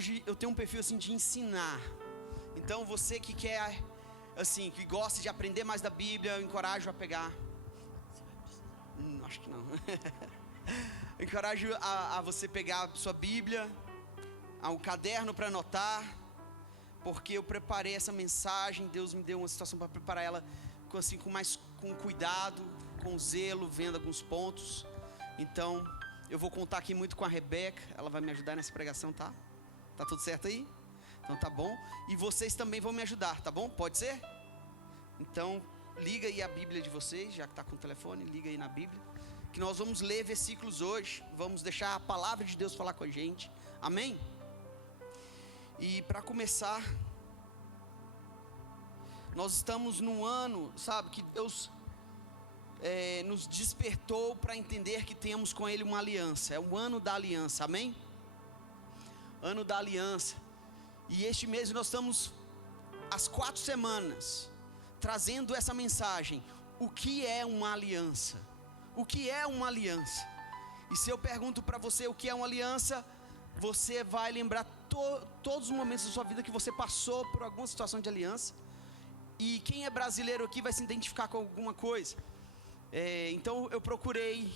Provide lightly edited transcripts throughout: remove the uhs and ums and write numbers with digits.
hoje eu tenho um perfil assim de ensinar. Então você que quer, assim, que gosta de aprender mais da Bíblia, eu encorajo a pegar. Acho que não. Eu encorajo a você pegar a sua Bíblia, um caderno para anotar, porque eu preparei essa mensagem. Deus me deu uma situação para preparar ela assim, com cuidado, com zelo, vendo alguns pontos. Então eu vou contar aqui muito com a Rebeca, ela vai me ajudar nessa pregação, tá? Tá tudo certo aí? Então tá bom. E vocês também vão me ajudar, tá bom? Pode ser? Então liga aí a Bíblia de vocês, já que está com o telefone, liga aí na Bíblia, que nós vamos ler versículos hoje, vamos deixar a palavra de Deus falar com a gente, amém? E para começar, nós estamos num ano, sabe, que Deus nos despertou para entender que temos com Ele uma aliança, é o ano da aliança, amém? Ano da aliança, e este mês nós estamos, às 4 semanas, trazendo essa mensagem, o que é uma aliança? O que é uma aliança? E se eu pergunto para você o que é uma aliança, você vai lembrar todos os momentos da sua vida que você passou por alguma situação de aliança. E quem é brasileiro aqui vai se identificar com alguma coisa. Então eu procurei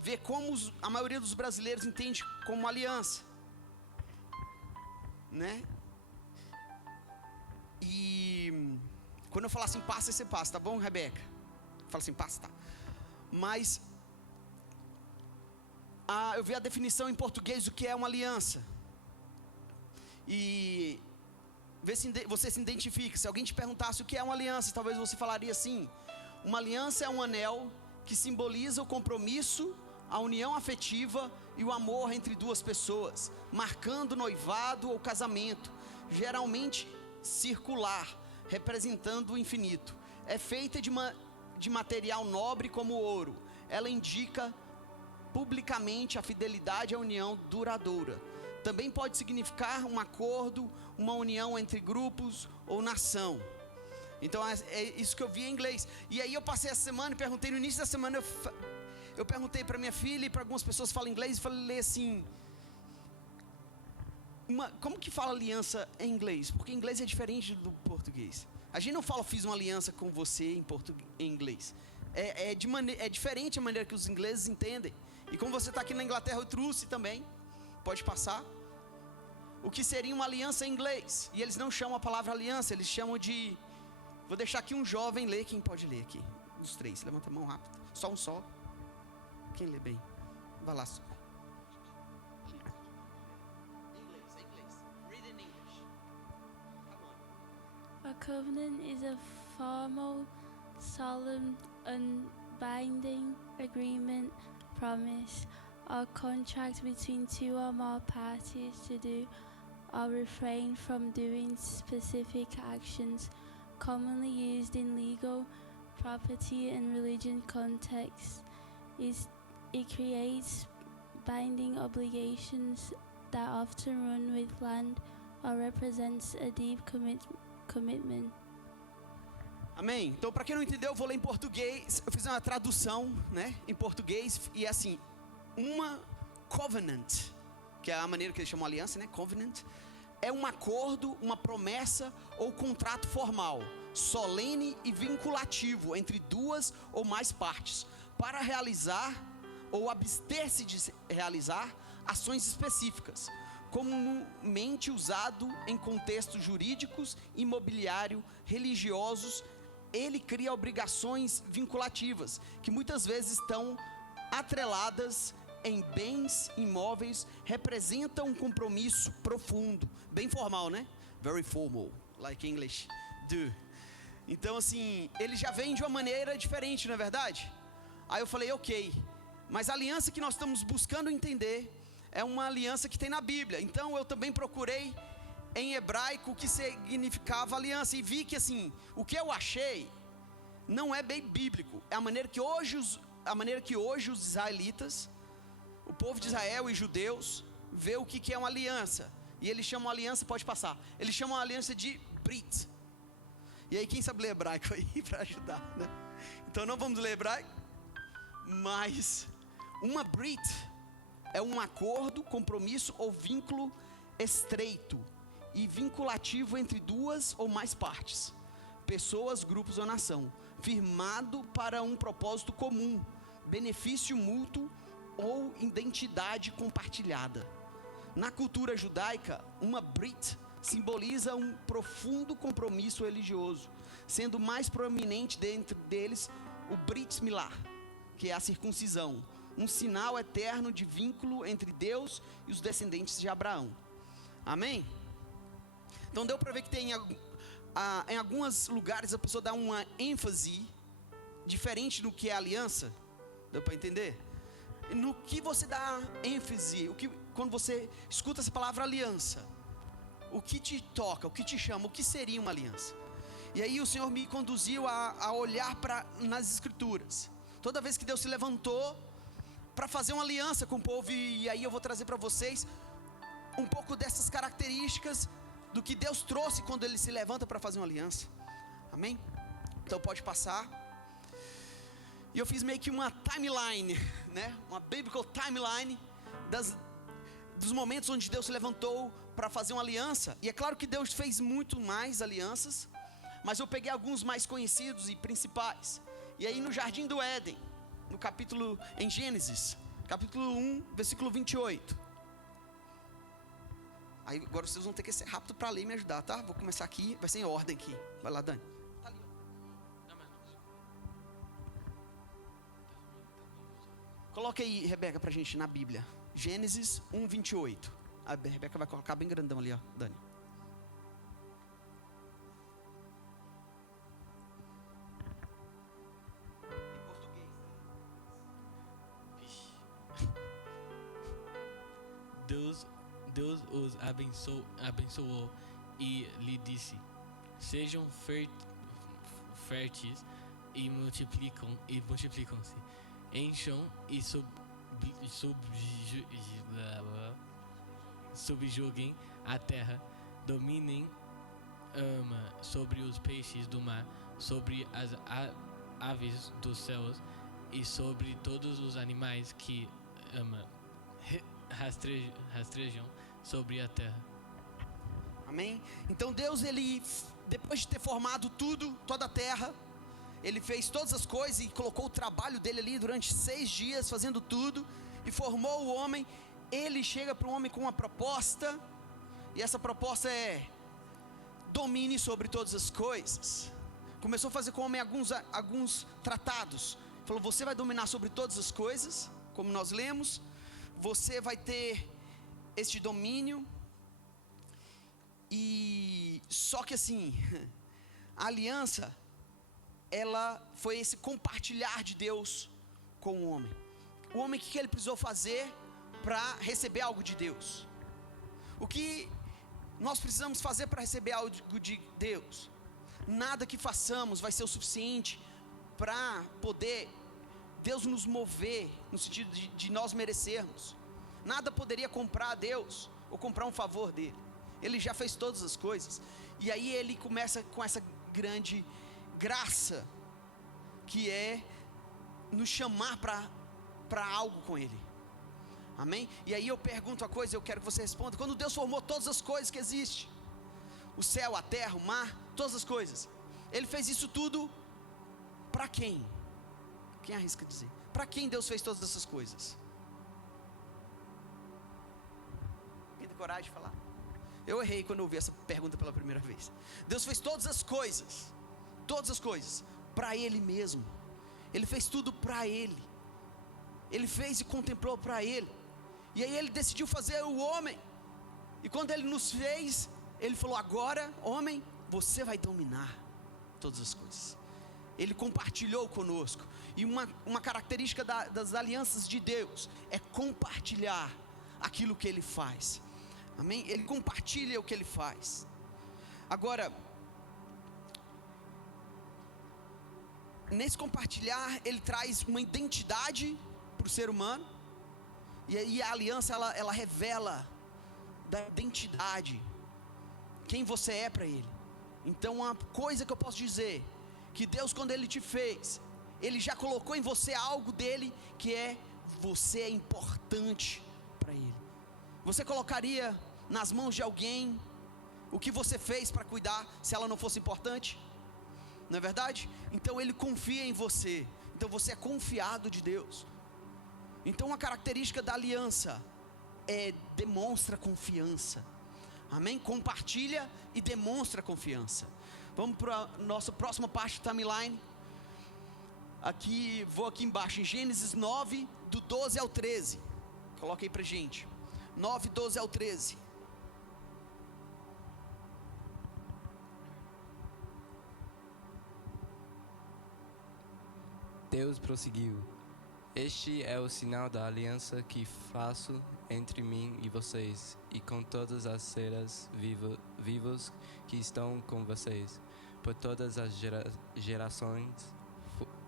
ver como a maioria dos brasileiros entende como aliança, né? E quando eu falar assim, passa, você passa, tá bom, Rebeca? Fala assim, passa, tá. Mas eu vi a definição em português do que é uma aliança. E vê se você se identifica. Se alguém te perguntasse o que é uma aliança, talvez você falaria assim: uma aliança é um anel que simboliza o compromisso, a união afetiva e o amor entre duas pessoas, marcando noivado ou casamento, geralmente circular, representando o infinito. É feita de material nobre como ouro. Ela indica publicamente a fidelidade à união duradoura. Também pode significar um acordo, uma união entre grupos ou nação. Então é isso que eu vi em inglês. E aí eu passei essa semana e perguntei, no início da semana eu perguntei para minha filha e para algumas pessoas que falam inglês, e falei assim, como que fala aliança em inglês? Porque em inglês é diferente do português. A gente não fala, fiz uma aliança com você em inglês. É diferente a maneira que os ingleses entendem. E como você está aqui na Inglaterra, eu trouxe também. Pode passar. O que seria uma aliança em inglês? E eles não chamam a palavra aliança, eles chamam de... Vou deixar aqui um jovem ler. Quem pode ler aqui? Os três, levanta a mão rápido. Só um só. Quem lê bem? Vai lá só. A covenant is a formal, solemn, unbinding agreement, promise, or contract between two or more parties to do or refrain from doing specific actions, commonly used in legal, property, and religion contexts. It creates binding obligations that often run with land or represents a deep commitment. Amém? Então, para quem não entendeu, eu vou ler em português. Eu fiz uma tradução, né, em português. E é assim, uma covenant, que é a maneira que eles chamam aliança, né? Covenant é um acordo, uma promessa ou contrato formal, solene e vinculativo entre duas ou mais partes, para realizar ou abster-se de realizar ações específicas, comumente usado em contextos jurídicos, imobiliário, religiosos. Ele cria obrigações vinculativas, que muitas vezes estão atreladas em bens imóveis, representam um compromisso profundo, bem formal, né? Very formal, like English do. Então assim, ele já vem de uma maneira diferente, não é verdade? Aí eu falei, ok, mas a aliança que nós estamos buscando entender é uma aliança que tem na Bíblia. Então eu também procurei em hebraico o que significava aliança, e vi que assim, o que eu achei não é bem bíblico. É a maneira que hoje os israelitas, o povo de Israel e judeus, vê o que é uma aliança. E eles chamam a aliança, pode passar, eles chamam a aliança de Brit. E aí quem sabe ler hebraico aí para ajudar, né? Então não vamos ler hebraico, mas uma Brit é um acordo, compromisso ou vínculo estreito e vinculativo entre duas ou mais partes, pessoas, grupos ou nação, firmado para um propósito comum, benefício mútuo ou identidade compartilhada. Na cultura judaica, uma brit simboliza um profundo compromisso religioso, sendo mais proeminente dentre deles o Brit Milá, que é a circuncisão, um sinal eterno de vínculo entre Deus e os descendentes de Abraão. Amém? Então deu para ver que tem em alguns lugares a pessoa dá uma ênfase diferente do que é aliança. Deu para entender? No que você dá ênfase, quando você escuta essa palavra aliança, o que te toca, o que te chama, o que seria uma aliança? E aí o Senhor me conduziu a olhar nas Escrituras. Toda vez que Deus se levantou para fazer uma aliança com o povo, e aí eu vou trazer para vocês um pouco dessas características do que Deus trouxe quando Ele se levanta para fazer uma aliança. Amém? Então pode passar. E eu fiz meio que uma timeline, né? Uma biblical timeline dos momentos onde Deus se levantou para fazer uma aliança. E é claro que Deus fez muito mais alianças, mas eu peguei alguns mais conhecidos e principais. E aí no Jardim do Éden, em Gênesis, capítulo 1, versículo 28. Aí agora vocês vão ter que ser rápido para ler e me ajudar, tá? Vou começar aqui, vai ser em ordem aqui. Vai lá, Dani. Tá ali, ó. Coloca aí, Rebeca, pra gente na Bíblia. Gênesis 1, 28. A Rebeca vai colocar bem grandão ali, ó, Dani. Deus os abençoou e lhe disse: sejam férteis e multiplicam-se, encham e subjuguem a terra, dominem sobre os peixes do mar, sobre as aves dos céus e sobre todos os animais que rastejam sobre a terra. Amém? Então Deus, Ele, depois de ter formado toda a terra, Ele fez todas as coisas e colocou o trabalho dele ali durante 6 dias, fazendo tudo, e formou o homem. Ele chega para o homem com uma proposta, e essa proposta é: domine sobre todas as coisas. Começou a fazer com o homem alguns tratados. Falou: você vai dominar sobre todas as coisas, como nós lemos. Você vai ter este domínio. E só que assim, a aliança, ela foi esse compartilhar de Deus com o homem. O homem, o que ele precisou fazer para receber algo de Deus? O que nós precisamos fazer para receber algo de Deus? Nada que façamos vai ser o suficiente para poder Deus nos mover, no sentido de nós merecermos. Nada poderia comprar a Deus, ou comprar um favor dele. Ele já fez todas as coisas. E aí ele começa com essa grande graça, que é nos chamar para algo com ele. Amém? E aí eu pergunto a coisa, eu quero que você responda. Quando Deus formou todas as coisas que existem, o céu, a terra, o mar, todas as coisas, Ele fez isso tudo para quem? Quem arrisca dizer? Para quem Deus fez todas essas coisas? Quem tem coragem de falar? Eu errei quando eu ouvi essa pergunta pela primeira vez. Deus fez todas as coisas para Ele mesmo. Ele fez tudo para Ele. Ele fez e contemplou para Ele. E aí Ele decidiu fazer o homem. E quando Ele nos fez, Ele falou: agora, homem, você vai dominar todas as coisas. Ele compartilhou conosco. E uma característica das alianças de Deus é compartilhar aquilo que Ele faz. Amém? Ele compartilha o que Ele faz. Agora, nesse compartilhar, Ele traz uma identidade para o ser humano. E aí a aliança, ela revela da identidade, quem você é para Ele. Então, uma coisa que eu posso dizer, que Deus, quando Ele te fez, Ele já colocou em você algo dele, que é: você é importante para Ele. Você colocaria nas mãos de alguém o que você fez para cuidar, se ela não fosse importante? Não é verdade? Então Ele confia em você. Então você é confiado de Deus. Então uma característica da aliança demonstra confiança. Amém? Compartilha e demonstra confiança. Vamos para a nossa próxima parte da timeline. Vou aqui embaixo, em Gênesis 9, do 12 ao 13. Coloca aí pra gente. 9, 12 ao 13. Deus prosseguiu: este é o sinal da aliança que faço entre mim e vocês, e com todas as seres vivos que estão com vocês, por todas as gerações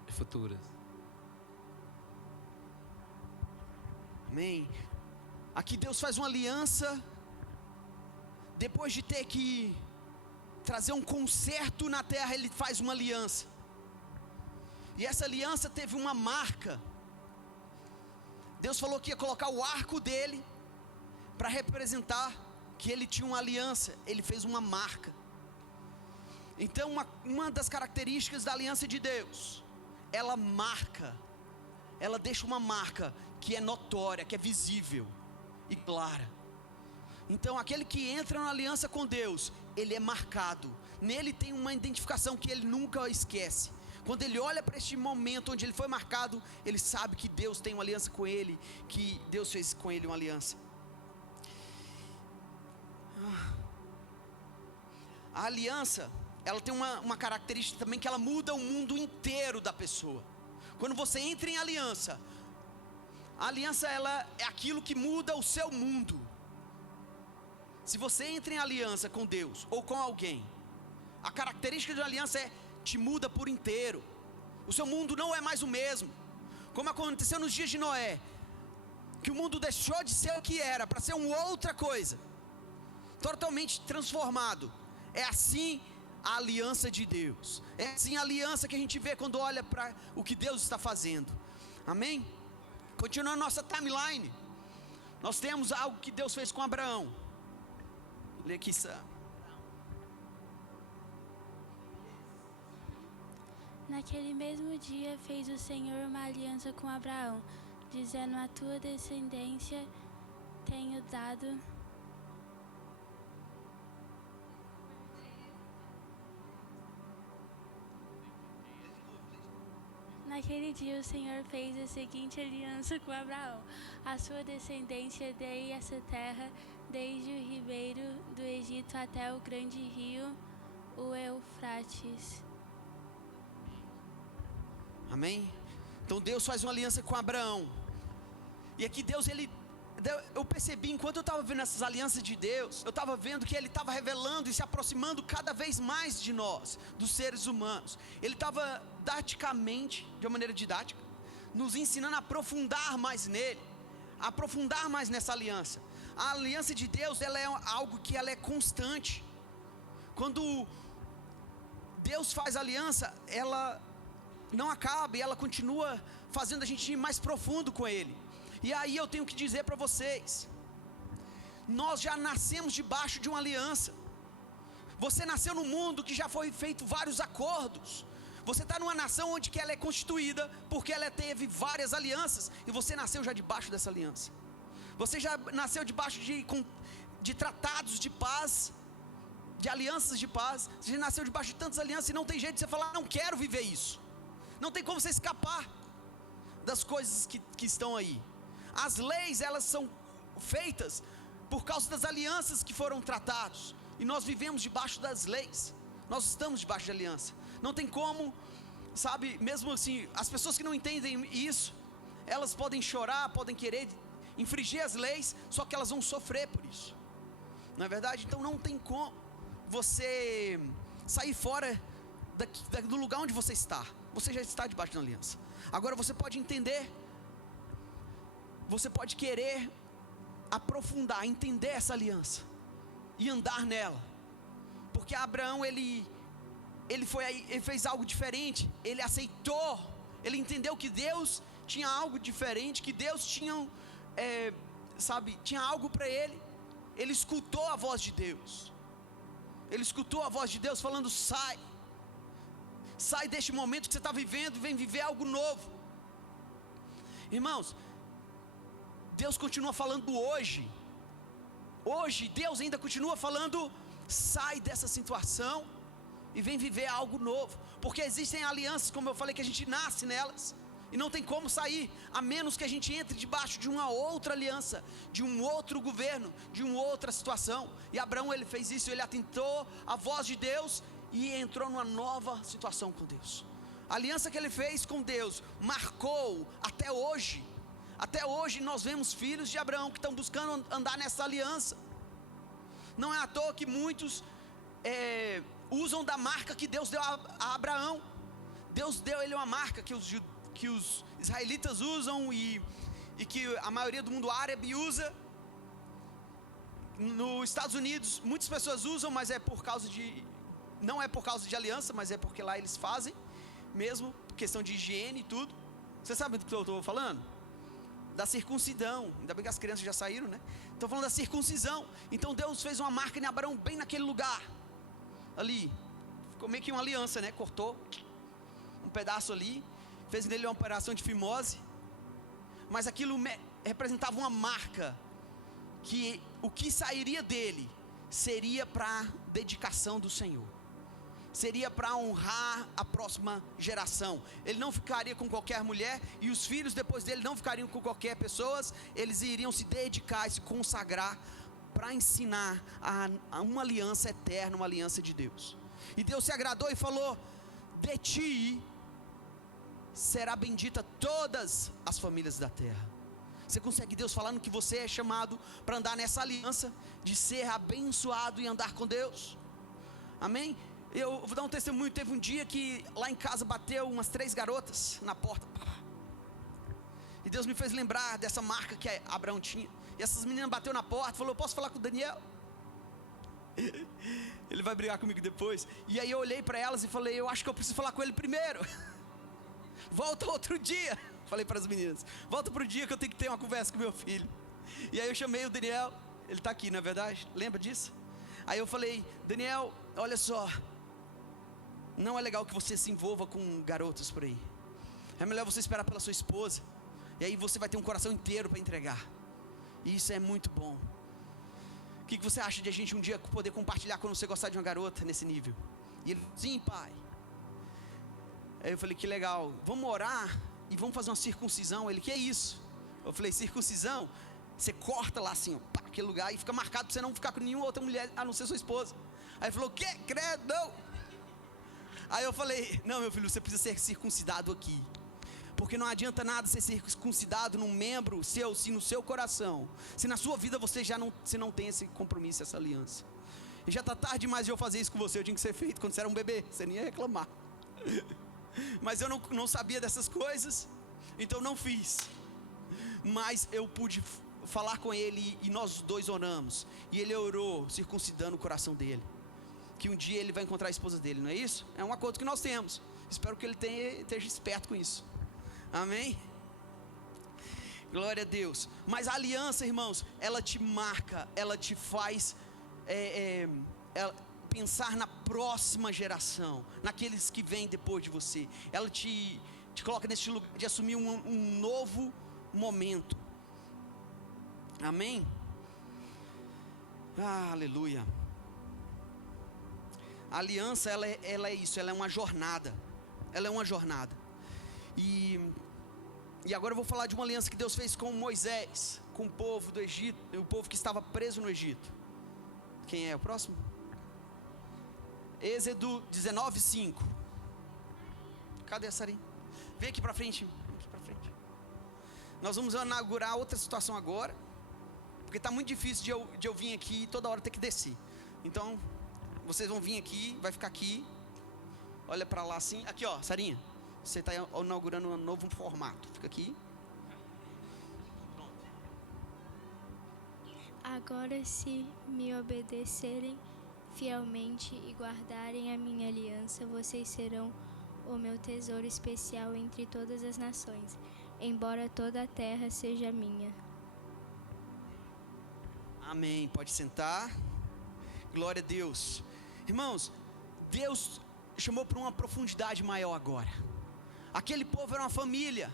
futuras. Amém. Aqui Deus faz uma aliança, depois de ter que trazer um conserto na terra, Ele faz uma aliança. E essa aliança teve uma marca. Deus falou que ia colocar o arco dele para representar que ele tinha uma aliança. Ele fez uma marca. Então uma das características da aliança de Deus, ela marca, ela deixa uma marca que é notória, que é visível e clara. Então aquele que entra na aliança com Deus, ele é marcado. Nele tem uma identificação que ele nunca esquece. Quando ele olha para este momento onde ele foi marcado, ele sabe que Deus tem uma aliança com ele, que Deus fez com ele uma aliança. A aliança, ela tem uma característica também, que ela muda o mundo inteiro da pessoa. Quando você entra em aliança, a aliança ela é aquilo que muda o seu mundo. Se você entra em aliança com Deus ou com alguém, a característica de aliança te muda por inteiro. O seu mundo não é mais o mesmo. Como aconteceu nos dias de Noé, que o mundo deixou de ser o que era para ser uma outra coisa, totalmente transformado. É assim a aliança de Deus. É assim a aliança que a gente vê quando olha para o que Deus está fazendo. Amém? Continuando nossa timeline, nós temos algo que Deus fez com Abraão. Lê aqui, Sam. Naquele mesmo dia fez o Senhor uma aliança com Abraão, dizendo: a tua descendência tenho dado. Naquele dia o Senhor fez a seguinte aliança com Abraão: a sua descendência dei essa terra, desde o ribeiro do Egito até o grande rio, o Eufrates. Amém? Então Deus faz uma aliança com Abraão. E aqui Deus, eu percebi, enquanto eu estava vendo essas alianças de Deus, eu estava vendo que Ele estava revelando e se aproximando cada vez mais de nós, dos seres humanos. Ele estava de uma maneira didática, nos ensinando a aprofundar mais nele, a aprofundar mais nessa aliança. A aliança de Deus, ela é algo que ela é constante. Quando Deus faz aliança, ela não acaba e ela continua fazendo a gente ir mais profundo com Ele. E aí eu tenho que dizer para vocês, nós já nascemos debaixo de uma aliança. Você nasceu num mundo que já foi feito vários acordos. Você está numa nação onde que ela é constituída porque ela teve várias alianças, e você nasceu já debaixo dessa aliança. Você já nasceu debaixo de tratados de paz, de alianças de paz. Você já nasceu debaixo de tantas alianças e não tem jeito de você falar: não quero viver isso. Não tem como você escapar das coisas que estão aí. As leis, elas são feitas por causa das alianças que foram tratados. E nós vivemos debaixo das leis. Nós estamos debaixo de aliança. Não tem como, sabe, mesmo assim, as pessoas que não entendem isso, elas podem chorar, podem querer infringir as leis, só que elas vão sofrer por isso. Não é verdade? Então não tem como você sair fora do lugar onde você está. Você já está debaixo de uma aliança. Agora você pode entender, você pode querer aprofundar, entender essa aliança e andar nela. Porque Abraão, ele fez algo diferente. Ele aceitou, ele entendeu que Deus tinha algo diferente, que Deus tinha algo para ele. ele escutou a voz de Deus. Ele escutou a voz de Deus falando: sai. Sai deste momento que você está vivendo e vem viver algo novo. Irmãos, Deus continua falando hoje. Hoje Deus ainda continua falando: sai dessa situação e vem viver algo novo. Porque existem alianças, como eu falei, que a gente nasce nelas e não tem como sair, a menos que a gente entre debaixo de uma outra aliança, de um outro governo, de uma outra situação. E Abraão, ele fez isso, ele atentou a voz de Deus e entrou numa nova situação com Deus. A aliança que ele fez com Deus marcou até hoje. Até hoje nós vemos filhos de Abraão que estão buscando andar nessa aliança. Não é à toa que muitos usam da marca que Deus deu a Abraão. Deus deu ele uma marca que os israelitas usam e que a maioria do mundo árabe usa. Nos Estados Unidos muitas pessoas usam, mas não é por causa de aliança, mas é porque lá eles fazem mesmo, questão de higiene e tudo. Você sabe do que eu estou falando? Da circuncisão. Ainda bem que as crianças já saíram, né? Estou falando da circuncisão. Então Deus fez uma marca em Abraão bem naquele lugar ali. Ficou meio que uma aliança, né? Cortou um pedaço ali, fez nele uma operação de fimose. Mas aquilo representava uma marca, que o que sairia dele seria para dedicação do Senhor, seria para honrar a próxima geração. Ele não ficaria com qualquer mulher, e os filhos depois dele não ficariam com qualquer pessoa. Eles iriam se dedicar e se consagrar para ensinar a uma aliança eterna, uma aliança de Deus. E Deus se agradou e falou: de ti será bendita todas as famílias da terra. Você consegue Deus falando que você é chamado para andar nessa aliança de ser abençoado e andar com Deus? Amém? Eu vou dar um testemunho. Teve um dia que lá em casa bateu umas 3 garotas na porta, e Deus me fez lembrar dessa marca que Abraão tinha. E essas meninas bateu na porta, falou: posso falar com o Daniel? Ele vai brigar comigo depois. E aí eu olhei para elas e falei: eu acho que eu preciso falar com ele primeiro. Volta outro dia. Falei para as meninas: volta para o dia que eu tenho que ter uma conversa com meu filho. E aí eu chamei o Daniel. Ele está aqui, não é verdade? Lembra disso? Aí eu falei: Daniel, olha só, não é legal que você se envolva com garotos por aí. É melhor você esperar pela sua esposa, e aí você vai ter um coração inteiro para entregar. E isso é muito bom. O que você acha de a gente um dia poder compartilhar quando você gostar de uma garota nesse nível? E ele: sim, pai. Aí eu falei: que legal, vamos orar e vamos fazer uma circuncisão. Ele: que é isso? Eu falei: circuncisão, você corta lá assim, ó, pá, aquele lugar, e fica marcado para você não ficar com nenhuma outra mulher a não ser sua esposa. Aí ele falou: que? Credo, não. Aí eu falei: não, meu filho, você precisa ser circuncidado aqui. Porque não adianta nada ser circuncidado num membro seu, se no seu coração, se na sua vida você não tem esse compromisso, essa aliança. E já está tarde demais de eu fazer isso com você. Eu tinha que ser feito quando você era um bebê, você nem ia reclamar. Mas eu não sabia dessas coisas, então não fiz. Mas eu pude falar com ele e nós dois oramos. E ele orou, circuncidando o coração dele, que um dia ele vai encontrar a esposa dele, não é isso? É um acordo que nós temos. Espero que ele esteja esperto com isso. Amém? Glória a Deus. Mas a aliança, irmãos, ela te marca, ela te faz pensar na próxima geração, naqueles que vêm depois de você. Ela te coloca nesse lugar de assumir um novo momento. Amém? Aleluia. A aliança, ela é isso, ela é uma jornada. Ela é uma jornada. E agora eu vou falar de uma aliança que Deus fez com Moisés, com o povo do Egito, o povo que estava preso no Egito. Quem é o próximo? Êxodo 19:5. Cadê a Sarim? Vem aqui pra frente. Nós vamos inaugurar outra situação agora, porque está muito difícil de eu vir aqui e toda hora ter que descer. Então, vocês vão vir aqui, vai ficar aqui. Olha pra lá assim. Aqui, ó, Sarinha. Você está inaugurando um novo formato. Fica aqui. Pronto. Agora, se me obedecerem fielmente e guardarem a minha aliança, vocês serão o meu tesouro especial entre todas as nações, embora toda a terra seja minha. Amém. Pode sentar. Glória a Deus. Irmãos, Deus chamou para uma profundidade maior agora. Aquele povo era uma família.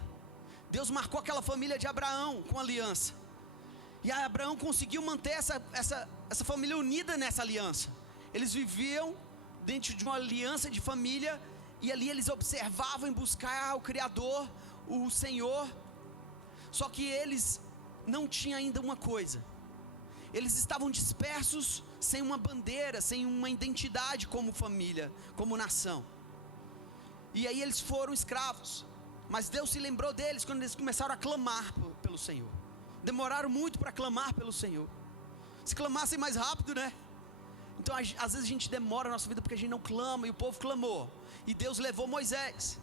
Deus marcou aquela família de Abraão com aliança. E Abraão conseguiu manter essa família unida nessa aliança. Eles viviam dentro de uma aliança de família. E ali eles observavam em buscar o Criador, o Senhor. Só que eles não tinham ainda uma coisa. Eles estavam dispersos, sem uma bandeira, sem uma identidade como família, como nação. E aí eles foram escravos. Mas Deus se lembrou deles quando eles começaram a clamar pelo Senhor. Demoraram muito para clamar pelo Senhor. Se clamassem mais rápido, né? Então às vezes a gente demora a nossa vida porque a gente não clama. E o povo clamou. E Deus levou Moisés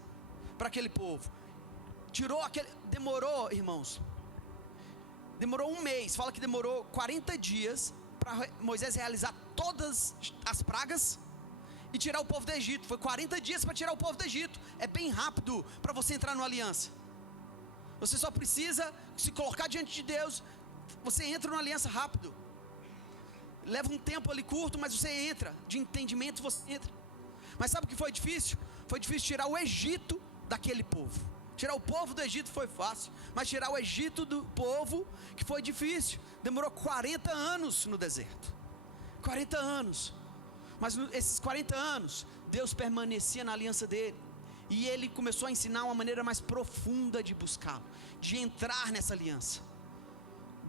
para aquele povo. Demorou, irmãos. Demorou um mês. Fala que demorou 40 dias para Moisés realizar todas as pragas e tirar o povo do Egito. Foi 40 dias para tirar o povo do Egito. É bem rápido para você entrar numa aliança. Você só precisa se colocar diante de Deus. Você entra numa aliança rápido. Leva um tempo ali curto, mas você entra. De entendimento você entra. Mas sabe o que foi difícil? Foi difícil tirar o Egito daquele povo. Tirar o povo do Egito foi fácil, mas tirar o Egito do povo que foi difícil. Demorou 40 anos no deserto. 40 anos. Mas esses 40 anos, Deus permanecia na aliança dele. E ele começou a ensinar uma maneira mais profunda de buscá-lo, de entrar nessa aliança,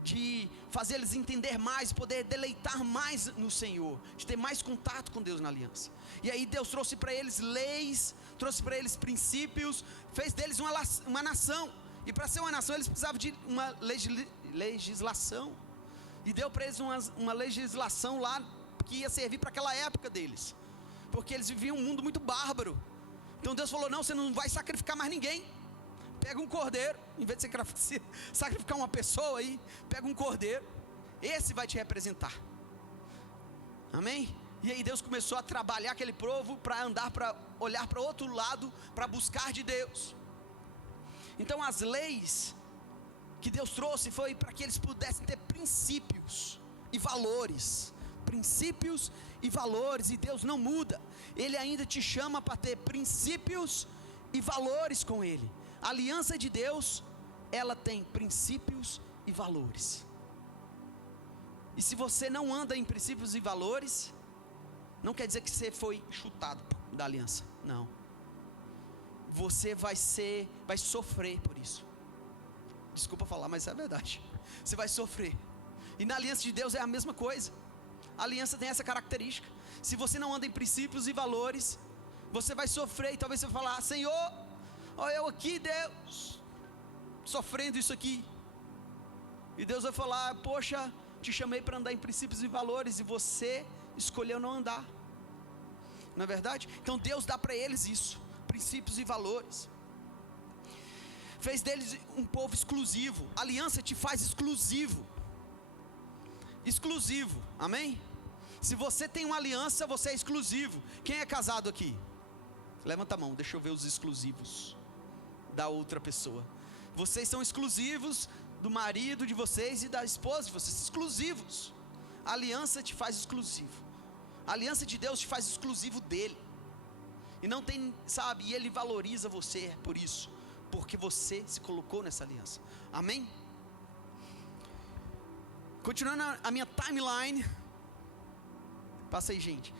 de fazer eles entender mais, poder deleitar mais no Senhor, de ter mais contato com Deus na aliança. E aí Deus trouxe para eles leis, trouxe para eles princípios, fez deles uma nação. E para ser uma nação eles precisavam de uma legislação. E deu para eles uma legislação lá que ia servir para aquela época deles, porque eles viviam um mundo muito bárbaro. Então Deus falou: não, você não vai sacrificar mais ninguém. Pega um cordeiro, em vez de sacrificar uma pessoa aí, pega um cordeiro, esse vai te representar. Amém? E aí Deus começou a trabalhar aquele povo para andar, para olhar para outro lado, para buscar de Deus. Então as leis que Deus trouxe foi para que eles pudessem ter princípios e valores. Princípios e valores. E Deus não muda. Ele ainda te chama para ter princípios e valores com Ele. A aliança de Deus, ela tem princípios e valores. E se você não anda em princípios e valores, não quer dizer que você foi chutado da aliança. Não. Você vai sofrer por isso. Desculpa falar, mas é verdade. Você vai sofrer. E na aliança de Deus é a mesma coisa. A aliança tem essa característica. Se você não anda em princípios e valores, você vai sofrer. E talvez você vai falar: Senhor, olha eu aqui, Deus, sofrendo isso aqui. E Deus vai falar: poxa, te chamei para andar em princípios e valores, e você escolheu não andar. Não é verdade? Então Deus dá para eles isso, princípios e valores. Fez deles um povo exclusivo. A aliança te faz exclusivo. Exclusivo, amém? Se você tem uma aliança, você é exclusivo. Quem é casado aqui? Levanta a mão, deixa eu ver os exclusivos da outra pessoa. Vocês são exclusivos do marido de vocês e da esposa de vocês, exclusivos. A aliança te faz exclusivo. A aliança de Deus te faz exclusivo dele. E não tem, sabe, e ele valoriza você por isso, porque você se colocou nessa aliança. Amém? Continuando a minha timeline. Passa aí, gente.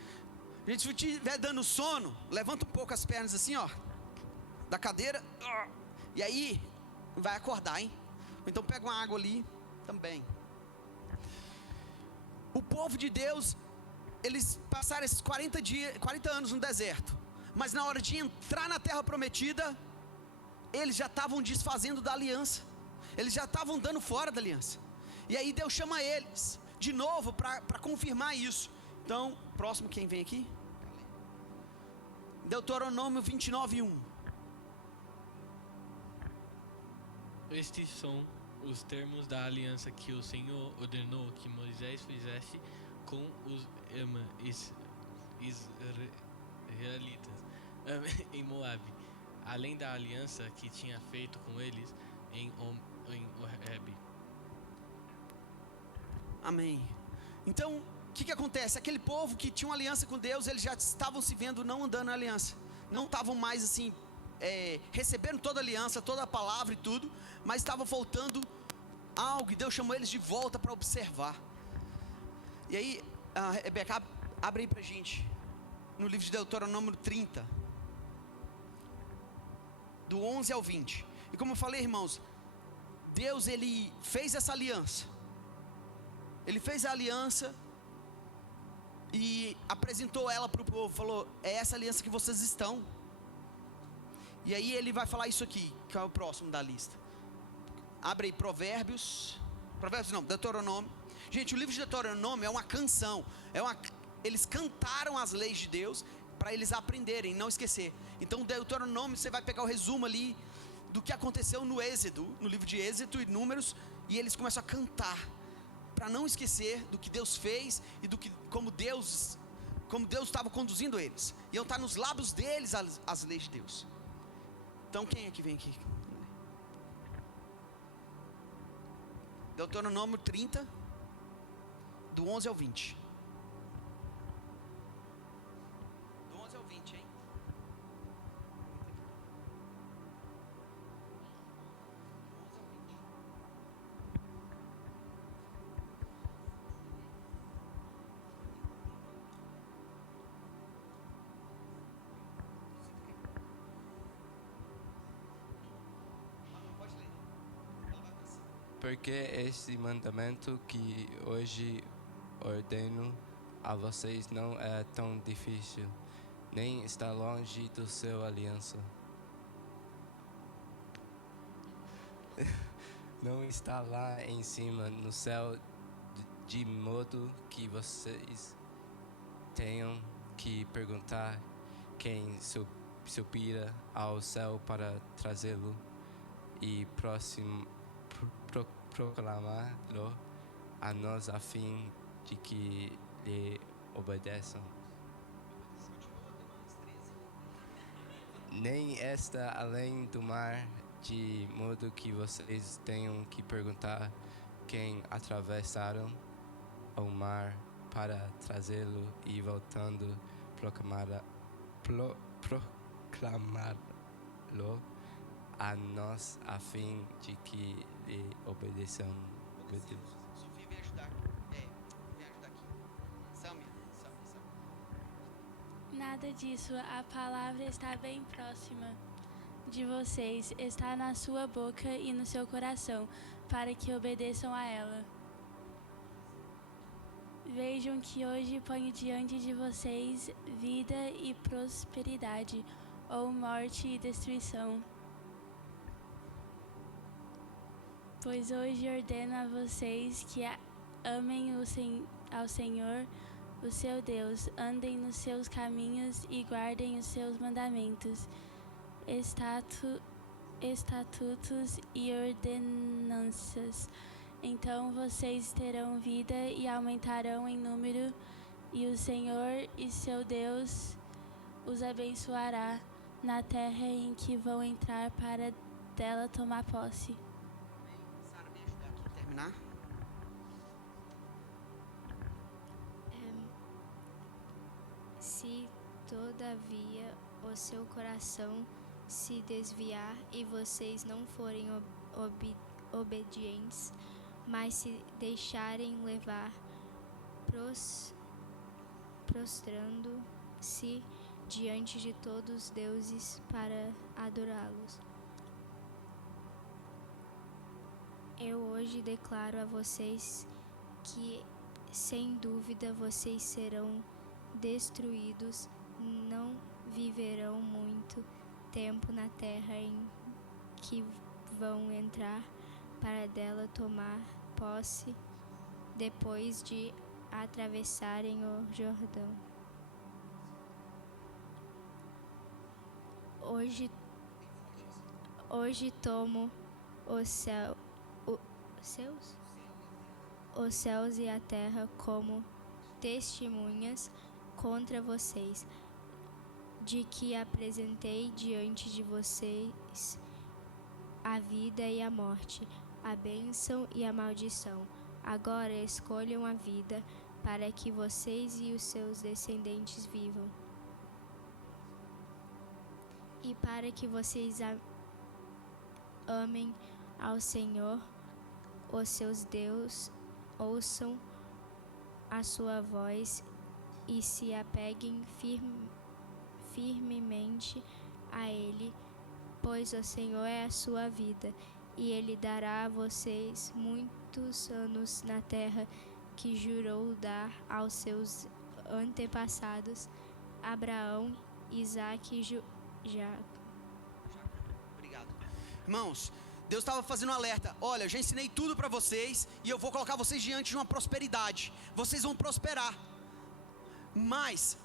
Gente, se você estiver dando sono, levanta um pouco as pernas assim, ó, da cadeira. E aí, vai acordar, hein? Então pega uma água ali também. O povo de Deus, eles passaram esses 40 anos no deserto. Mas na hora de entrar na terra prometida, eles já estavam desfazendo da aliança. Eles já estavam dando fora da aliança. E aí Deus chama eles de novo para confirmar isso. Então, próximo, quem vem aqui? Deuteronômio 29:1. Estes são os termos da aliança que o Senhor ordenou que Moisés fizesse com os israelitas em Moabe, além da aliança que tinha feito com eles em Horebe. Amém. Então, o que acontece? Aquele povo que tinha uma aliança com Deus, eles já estavam se vendo não andando na aliança. Não estavam mais assim, recebendo toda a aliança, toda a palavra e tudo, mas estava faltando algo, e Deus chamou eles de volta para observar. E aí, Rebeca, abre aí pra gente, no livro de Deuteronômio 30, do 11 ao 20. E como eu falei, irmãos, Deus, Ele fez essa aliança. Ele fez a aliança e apresentou ela para o povo. Falou, é essa aliança que vocês estão. E aí Ele vai falar isso aqui, que é o próximo da lista. Abre aí Provérbios não, Deuteronômio. Gente, o livro de Deuteronômio é uma canção. Eles cantaram as leis de Deus para eles aprenderem, não esquecer. Então, Deuteronômio, você vai pegar o resumo ali do que aconteceu no Êxodo, no livro de Êxodo e Números, e eles começam a cantar para não esquecer do que Deus fez e como Deus estava conduzindo eles. Iam estar nos lábios deles as leis de Deus. Então, quem é que vem aqui? Deuteronômio 30, do 11 ao 20. Do 11 ao 20, hein? Pode ler. Porque este mandamento que hoje ordeno a vocês não é tão difícil, nem está longe do seu aliança. Não está lá em cima no céu, de modo que vocês tenham que perguntar quem subirá ao céu para trazê-lo e proclamá-lo a nós a fim de que lhe obedeçam. Nem está além do mar, de modo que vocês tenham que perguntar quem atravessaram o mar para trazê-lo e voltando proclamá-lo a nós a fim de que lhe obedeçamos. Sofia, vem ajudar. Vem ajudar aqui. Samia. Nada disso, a palavra está bem próxima de vocês, está na sua boca e no seu coração, para que obedeçam a ela. Vejam que hoje ponho diante de vocês vida e prosperidade, ou morte e destruição. Pois hoje ordeno a vocês que amem ao Senhor, o seu Deus, andem nos seus caminhos e guardem os seus mandamentos, estatutos e ordenanças. Então vocês terão vida e aumentarão em número, e o Senhor e seu Deus os abençoará na terra em que vão entrar para dela tomar posse. Sara, me ajudar aqui a terminar. Se todavia o seu coração se desviar e vocês não forem obedientes, mas se deixarem levar, prostrando-se diante de todos os deuses para adorá-los. Eu hoje declaro a vocês que, sem dúvida, vocês serão destruídos, não viverão muito tempo na terra em que vão entrar para dela tomar posse depois de atravessarem o Jordão. Hoje tomo os céus e a terra como testemunhas contra vocês, de que apresentei diante de vocês a vida e a morte, a bênção e a maldição. Agora escolham a vida, para que vocês e os seus descendentes vivam. E para que vocês amem ao Senhor, os seus Deus, ouçam a sua voz e se apeguem firmemente a Ele, pois o Senhor é a sua vida, e Ele dará a vocês muitos anos na terra que jurou dar aos seus antepassados, Abraão, Isaque e Jacó. Obrigado. Irmãos, Deus estava fazendo um alerta. Olha, eu já ensinei tudo para vocês e eu vou colocar vocês diante de uma prosperidade. Vocês vão prosperar. Mas,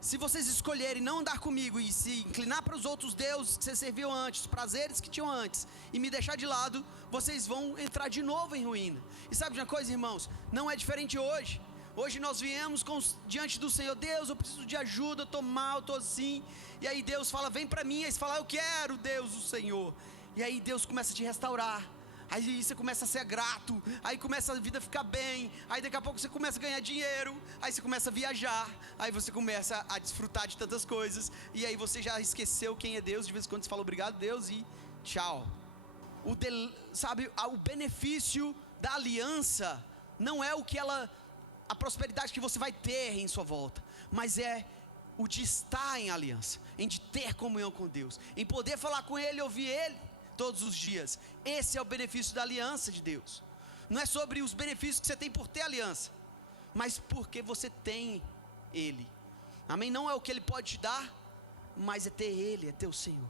se vocês escolherem não andar comigo e se inclinar para os outros deuses que vocês serviam antes, os prazeres que tinham antes, e me deixar de lado, vocês vão entrar de novo em ruína. E sabe de uma coisa, irmãos? Não é diferente hoje. Hoje nós viemos diante do Senhor. Deus, eu preciso de ajuda, eu estou mal, eu estou assim. E aí Deus fala, vem para mim. Aí você fala, eu quero, Deus, o Senhor. E aí Deus começa a te restaurar. Aí você começa a ser grato. Aí começa a vida a ficar bem. Aí daqui a pouco você começa a ganhar dinheiro. Aí você começa a viajar. Aí você começa a desfrutar de tantas coisas. E aí você já esqueceu quem é Deus. De vez em quando você fala obrigado, Deus, e tchau. O benefício da aliança não é a prosperidade que você vai ter em sua volta, mas é o de estar em aliança, em de ter comunhão com Deus, em poder falar com Ele, ouvir Ele todos os dias. Esse é o benefício da aliança de Deus. Não é sobre os benefícios que você tem por ter aliança, mas porque você tem Ele. Amém? Não é o que Ele pode te dar, mas é ter Ele, é ter o Senhor.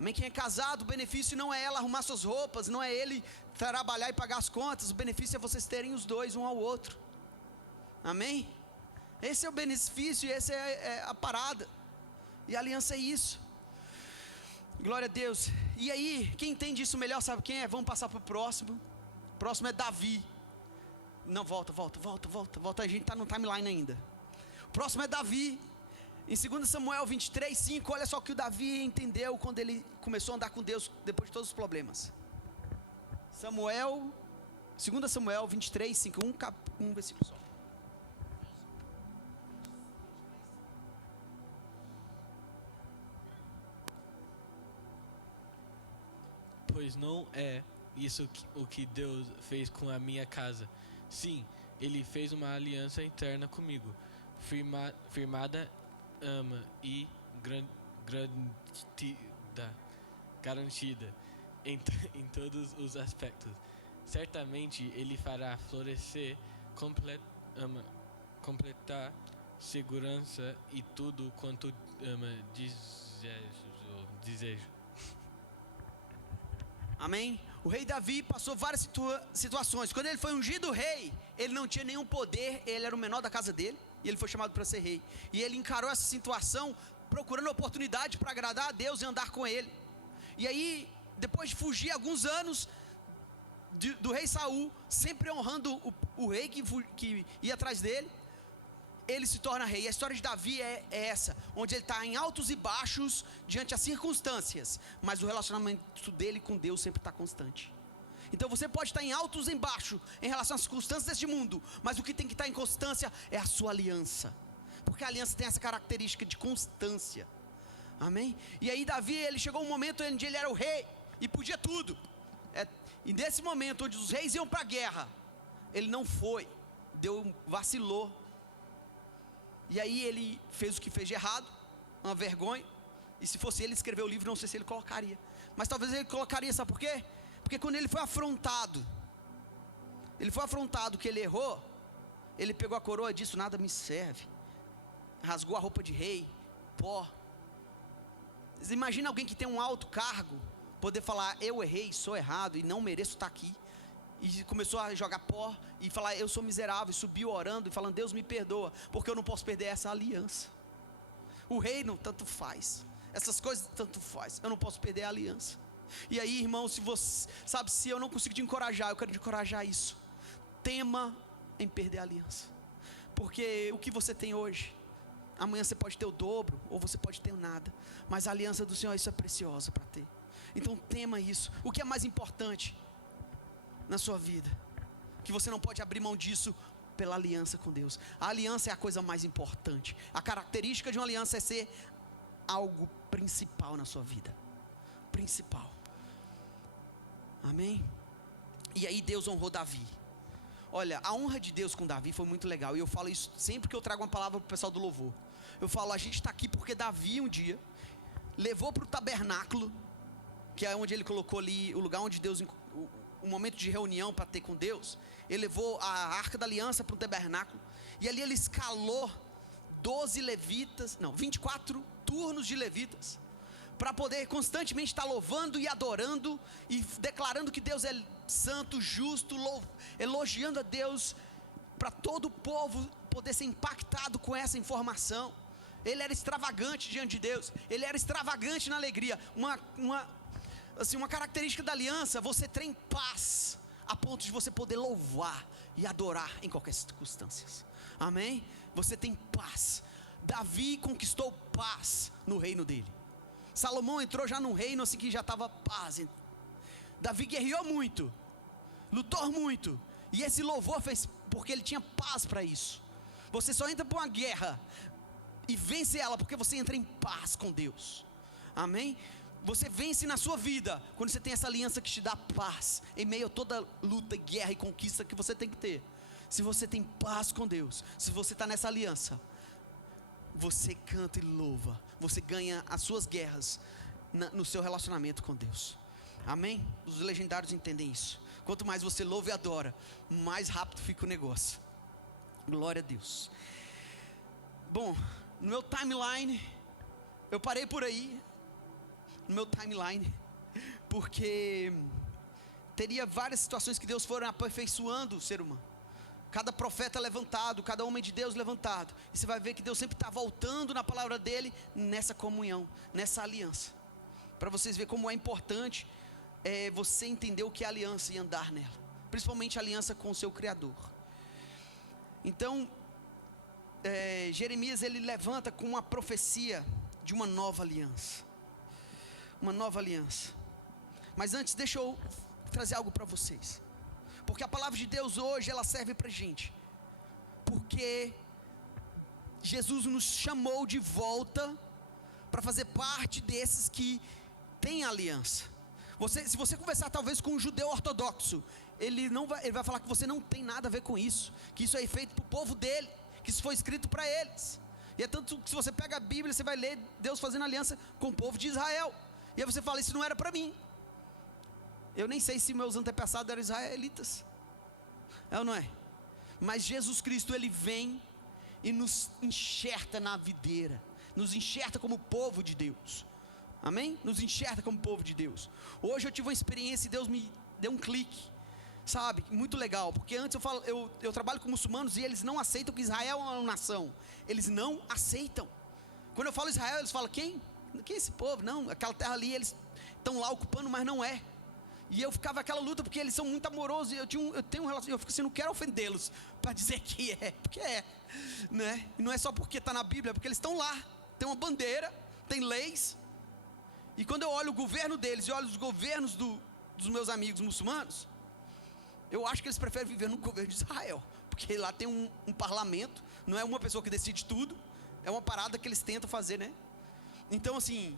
Amém? Quem é casado, o benefício não é ela arrumar suas roupas, não é ele trabalhar e pagar as contas. O benefício é vocês terem os dois, um ao outro. Amém? Esse é o benefício, essa é a parada. E a aliança é isso. Glória a Deus. E aí, quem entende isso melhor sabe quem é? Vamos passar para o próximo. O próximo é Davi. Não, volta. A gente está no timeline ainda. O próximo é Davi. Em 2 Samuel 23, 5, olha só o que o Davi entendeu quando ele começou a andar com Deus depois de todos os problemas. 2 Samuel 23, 5, um versículo só. Pois não é isso o que Deus fez com a minha casa. Sim, Ele fez uma aliança interna comigo, firmada, e garantida em todos os aspectos. Certamente Ele fará florescer, completar segurança e tudo quanto desejo. Amém? O rei Davi passou várias situações. Quando ele foi ungido rei, ele não tinha nenhum poder, ele era o menor da casa dele, e ele foi chamado para ser rei. E ele encarou essa situação procurando oportunidade para agradar a Deus e andar com ele. E aí, depois de fugir alguns anos do rei Saul, sempre honrando o rei que ia atrás dele, ele se torna rei. E a história de Davi é essa, onde ele está em altos e baixos diante das circunstâncias, mas o relacionamento dele com Deus sempre está constante. Então você pode estar em altos e em baixos em relação às circunstâncias deste mundo, mas o que tem que estar em constância é a sua aliança, porque a aliança tem essa característica de constância. Amém? E aí Davi, ele chegou um momento onde ele era o rei e podia tudo, e nesse momento onde os reis iam para a guerra, ele não foi, vacilou. E aí ele fez o que fez de errado, uma vergonha. E se fosse ele escrever o livro, não sei se ele colocaria. Mas talvez ele colocaria, sabe por quê? Porque quando ele foi afrontado que ele errou, ele pegou a coroa e disse, nada me serve. Rasgou a roupa de rei, pó. Imagina alguém que tem um alto cargo, poder falar, eu errei, sou errado e não mereço estar aqui. E começou a jogar pó e falar, eu sou miserável, e subiu orando e falando, Deus me perdoa, porque eu não posso perder essa aliança. O reino tanto faz, essas coisas tanto faz, eu não posso perder a aliança. E aí, irmão, se eu não consigo te encorajar, eu quero te encorajar isso. Tema em perder a aliança, porque o que você tem hoje, amanhã você pode ter o dobro, ou você pode ter nada, mas a aliança do Senhor, isso é preciosa para ter. Então tema isso. O que é mais importante na sua vida? que você não pode abrir mão disso pela aliança com Deus. A aliança é a coisa mais importante. A característica de uma aliança é ser algo principal na sua vida. Principal. Amém? E aí Deus honrou Davi. Olha, a honra de Deus com Davi foi muito legal. E eu falo isso sempre que eu trago uma palavra para o pessoal do louvor. Eu falo, a gente está aqui porque Davi um dia levou para o tabernáculo, que é onde ele colocou ali o lugar onde Deus, o momento de reunião para ter com Deus. Ele levou a arca da aliança para o tabernáculo. E ali ele escalou 24 turnos de levitas, para poder constantemente estar louvando e adorando e declarando que Deus é santo, justo, elogiando a Deus, para todo o povo poder ser impactado com essa informação. Ele era extravagante diante de Deus, ele era extravagante na alegria. Uma característica da aliança, você tem paz, a ponto de você poder louvar e adorar em qualquer circunstância. Amém? Você tem paz. Davi conquistou paz no reino dele. Salomão entrou já num reino assim que já estava paz. Davi guerreou muito, lutou muito, e esse louvor fez porque ele tinha paz para isso. Você só entra para uma guerra e vence ela porque você entra em paz com Deus. Amém? Você vence na sua vida quando você tem essa aliança que te dá paz em meio a toda luta, guerra e conquista que você tem que ter. Se você tem paz com Deus, se você está nessa aliança, você canta e louva, você ganha as suas guerras no seu relacionamento com Deus. Amém? Os legendários entendem isso. Quanto mais você louva e adora, mais rápido fica o negócio. Glória a Deus. Bom, no meu timeline, eu parei por aí, no meu timeline, porque teria várias situações que Deus foram aperfeiçoando o ser humano. Cada profeta levantado, cada homem de Deus levantado. E você vai ver que Deus sempre está voltando na palavra dele, nessa comunhão, nessa aliança. Para vocês verem como é importante você entender o que é aliança e andar nela. Principalmente a aliança com o seu Criador. Então, Jeremias ele levanta com uma profecia de uma nova aliança. Uma nova aliança. Mas antes, deixa eu trazer algo para vocês. Porque a palavra de Deus hoje, ela serve para a gente. Porque Jesus nos chamou de volta para fazer parte desses que têm aliança. Se você conversar talvez com um judeu ortodoxo, ele vai falar que você não tem nada a ver com isso. Que isso é feito para o povo dele. Que isso foi escrito para eles. E é tanto que se você pega a Bíblia, você vai ler Deus fazendo aliança com o povo de Israel. E aí você fala, isso não era para mim. Eu nem sei se meus antepassados eram israelitas. É ou não é? Mas Jesus Cristo, ele vem e nos enxerta na videira. Nos enxerta como povo de Deus. Amém? Nos enxerta como povo de Deus. Hoje eu tive uma experiência e Deus me deu um clique. Sabe? Muito legal. Porque antes eu trabalho com muçulmanos e eles não aceitam que Israel é uma nação. Eles não aceitam. Quando eu falo Israel, eles falam, quem? Quem é esse povo? Não, aquela terra ali, eles estão lá ocupando, mas não é. E eu ficava aquela luta, porque eles são muito amorosos, e eu tenho um relacionamento, eu fico assim, não quero ofendê-los, para dizer que é, porque é, né? E não é só porque está na Bíblia, é porque eles estão lá, tem uma bandeira, tem leis, e quando eu olho o governo deles, e olho os governos dos meus amigos muçulmanos, eu acho que eles preferem viver no governo de Israel, porque lá tem um parlamento, não é uma pessoa que decide tudo, é uma parada que eles tentam fazer, né? Então assim,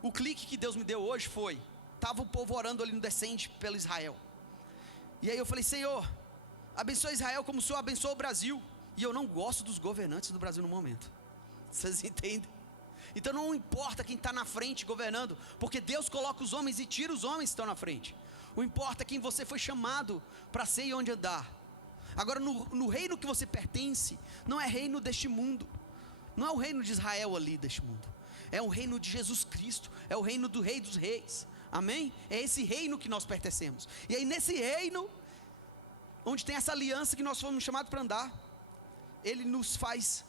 o clique que Deus me deu hoje foi, estava o povo orando ali no descende pelo Israel. E aí eu falei, Senhor, abençoa Israel como o Senhor abençoa o Brasil. E eu não gosto dos governantes do Brasil no momento. Vocês entendem? Então não importa quem está na frente governando, porque Deus coloca os homens e tira os homens que estão na frente. O importa é quem você foi chamado para ser e onde andar. Agora no reino que você pertence, não é reino deste mundo. Não é o reino de Israel ali deste mundo. É o reino de Jesus Cristo. É o reino do Rei dos Reis. Amém? É esse reino que nós pertencemos. E aí nesse reino, onde tem essa aliança que nós fomos chamados para andar, Ele nos faz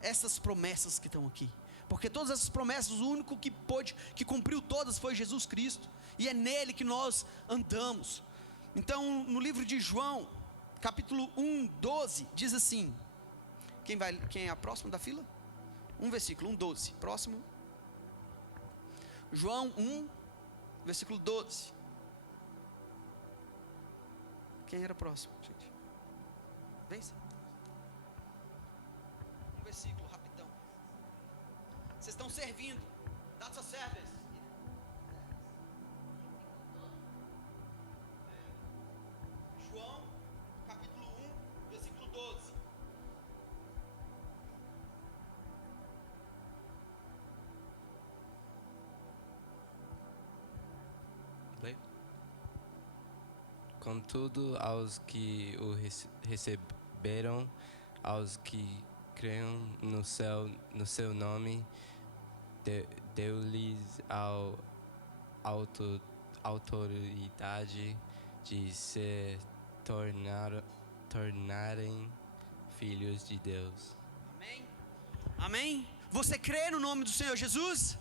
essas promessas que estão aqui. Porque todas essas promessas, o único que cumpriu todas foi Jesus Cristo. E é nele que nós andamos. Então no livro de João, capítulo 1, 12, diz assim. Quem é a próxima da fila? Um versículo, 1, 12. Próximo. João 1, versículo 12. Quem era próximo, gente? Vence. Um versículo, rapidão. Vocês estão servindo. That's a service. João, capítulo 1, versículo 12. Lê. Contudo, aos que o receberam, aos que creem no seu nome, deu-lhes autoridade de se tornarem filhos de Deus. Amém? Amém? Você crê no nome do Senhor Jesus?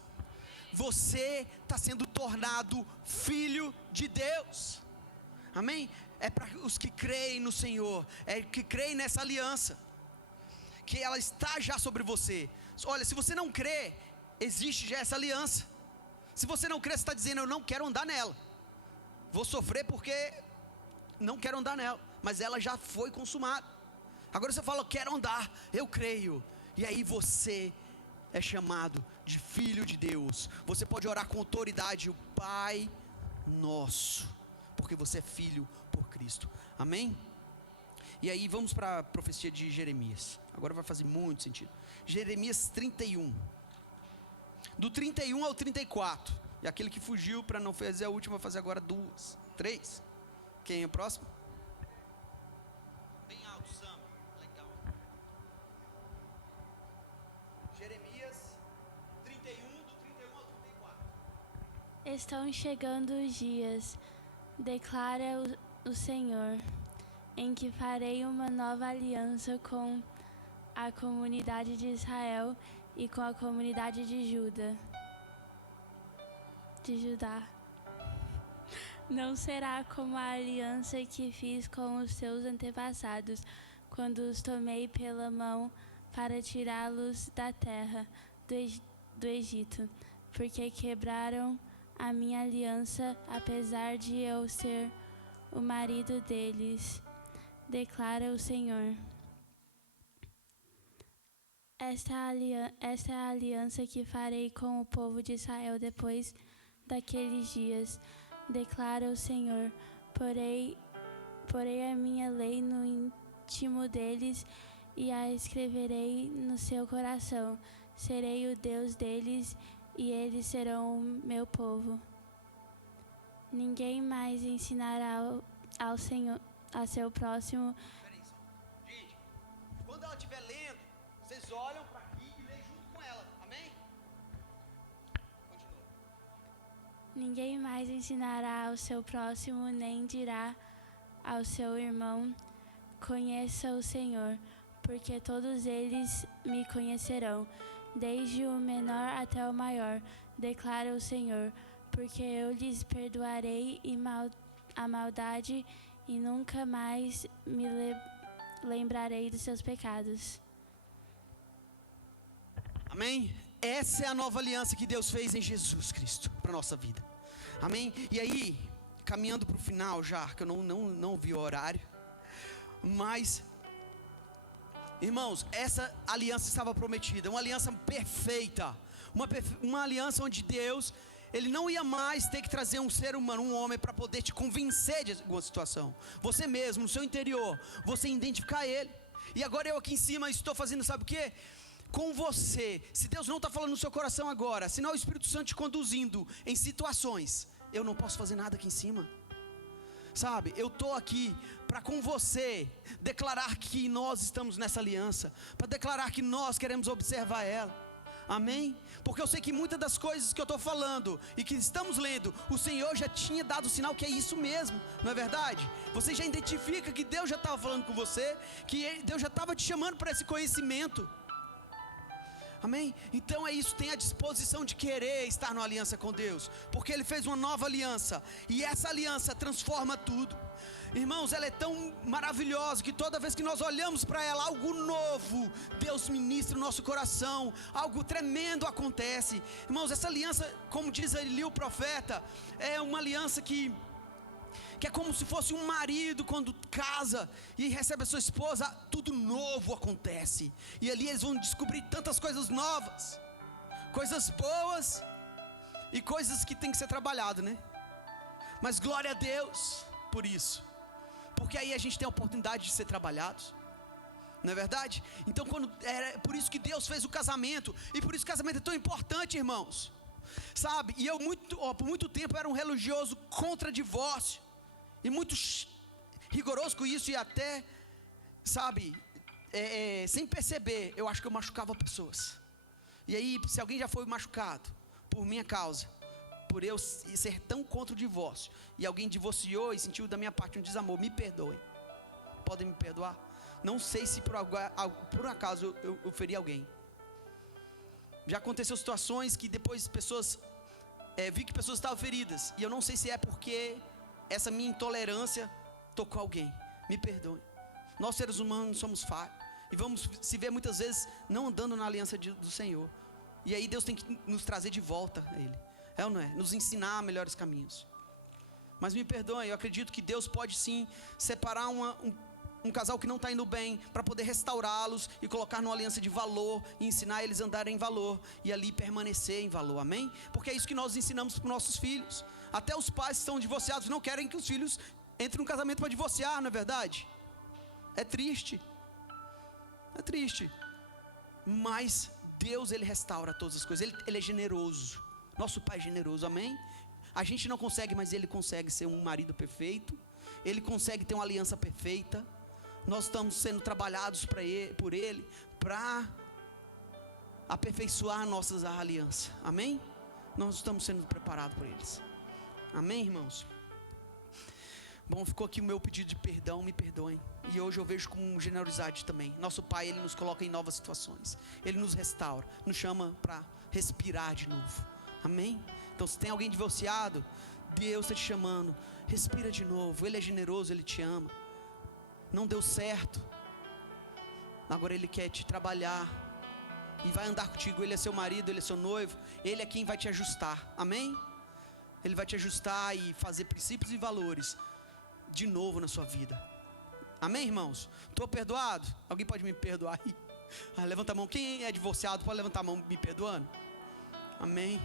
Você está sendo tornado filho de Deus. Amém? É para os que creem no Senhor, é que creem nessa aliança, que ela está já sobre você. Olha, se você não crê, existe já essa aliança. Se você não crê, você está dizendo, eu não quero andar nela. Vou sofrer porque não quero andar nela. Mas ela já foi consumada. Agora você fala, eu quero andar, eu creio. E aí você é chamado de filho de Deus. Você pode orar com autoridade, o Pai Nosso, porque você é filho por Cristo. Amém? E aí vamos para a profecia de Jeremias. Agora vai fazer muito sentido. Jeremias 31. Do 31 ao 34. E aquele que fugiu para não fazer a última, vai fazer agora 2, 3. Quem é o próximo? Bem alto, Sam. Legal. Jeremias 31, do 31 ao 34. Estão chegando os dias, declara o Senhor, em que farei uma nova aliança com a comunidade de Israel e com a comunidade de Judá. Não será como a aliança que fiz com os seus antepassados, quando os tomei pela mão para tirá-los da terra do Egito, porque quebraram a minha aliança, apesar de eu ser o marido deles, declara o Senhor. Esta é a aliança que farei com o povo de Israel depois daqueles dias, declara o Senhor. Porei a minha lei no íntimo deles e a escreverei no seu coração. Serei o Deus deles e eles serão o meu povo. Ninguém mais ensinará ao Senhor, a seu próximo. Peraí só. Gente, quando ela estiver lendo, vocês olham para aqui e lêem junto com ela. Amém? Continua. Ninguém mais ensinará ao seu próximo, nem dirá ao seu irmão, conheça o Senhor, porque todos eles me conhecerão, desde o menor até o maior, declara o Senhor, porque eu lhes perdoarei a maldade e nunca mais me lembrarei dos seus pecados. Amém? Essa é a nova aliança que Deus fez em Jesus Cristo para a nossa vida. Amém? E aí, caminhando para o final já, que eu não vi o horário, mas, irmãos, essa aliança estava prometida, uma aliança perfeita, uma aliança onde Deus, Ele não ia mais ter que trazer um ser humano, um homem, para poder te convencer de alguma situação. Você mesmo, no seu interior, você identificar Ele. E agora eu aqui em cima estou fazendo, sabe o quê? Com você. Se Deus não está falando no seu coração agora, se não é o Espírito Santo te conduzindo em situações, eu não posso fazer nada aqui em cima. Sabe, eu estou aqui para com você declarar que nós estamos nessa aliança, para declarar que nós queremos observar ela. Amém? Porque eu sei que muitas das coisas que eu estou falando e que estamos lendo, o Senhor já tinha dado o sinal que é isso mesmo, não é verdade? Você já identifica que Deus já estava falando com você, que Deus já estava te chamando para esse conhecimento. Amém? Então é isso, tenha a disposição de querer estar numa aliança com Deus, porque Ele fez uma nova aliança, e essa aliança transforma tudo. Irmãos, ela é tão maravilhosa que toda vez que nós olhamos para ela, algo novo, Deus ministra o nosso coração, algo tremendo acontece. Irmãos, essa aliança, como diz ali o profeta, é uma aliança que que é como se fosse um marido quando casa e recebe a sua esposa, tudo novo acontece. E ali eles vão descobrir tantas coisas novas, coisas boas e coisas que tem que ser trabalhado, né? Mas glória a Deus por isso, porque aí a gente tem a oportunidade de ser trabalhados, não é verdade? Então é por isso que Deus fez o casamento, e por isso que o casamento é tão importante, irmãos. Sabe, e eu por muito tempo era um religioso contra divórcio, e muito rigoroso com isso, e até, sabe, sem perceber, eu acho que eu machucava pessoas. E aí, se alguém já foi machucado por minha causa, por eu ser tão contra o divórcio, e alguém divorciou e sentiu da minha parte um desamor, me perdoem. Podem me perdoar? Não sei se por acaso eu feri alguém. Já aconteceu situações que depois pessoas, vi que pessoas estavam feridas, e eu não sei se é porque essa minha intolerância tocou alguém. Me perdoem. Nós seres humanos somos falhos, e vamos se ver muitas vezes não andando na aliança do Senhor. E aí Deus tem que nos trazer de volta a Ele. É ou não é? Nos ensinar melhores caminhos. Mas me perdoem, eu acredito que Deus pode sim separar um casal que não está indo bem, para poder restaurá-los e colocar numa aliança de valor, e ensinar eles a andarem em valor, e ali permanecer em valor, amém? Porque é isso que nós ensinamos para os nossos filhos. Até os pais que estão divorciados não querem que os filhos entrem num casamento para divorciar, não é verdade? É triste, mas Deus, Ele restaura todas as coisas, Ele é generoso, nosso Pai é generoso, amém? A gente não consegue, mas Ele consegue ser um marido perfeito, Ele consegue ter uma aliança perfeita. Nós estamos sendo trabalhados por Ele, para aperfeiçoar nossas alianças, amém? Nós estamos sendo preparados por eles, amém, irmãos? Bom, ficou aqui o meu pedido de perdão, me perdoem. E hoje eu vejo com generosidade também. Nosso Pai, Ele nos coloca em novas situações, Ele nos restaura, nos chama para respirar de novo, amém? Então se tem alguém divorciado, Deus está te chamando, respira de novo, Ele é generoso, Ele te ama. Não deu certo, agora Ele quer te trabalhar, e vai andar contigo. Ele é seu marido, Ele é seu noivo, Ele é quem vai te ajustar, amém? Ele vai te ajustar e fazer princípios e valores de novo na sua vida, amém, irmãos? Estou perdoado? Alguém pode me perdoar aí? Levanta a mão, quem é divorciado pode levantar a mão me perdoando, amém?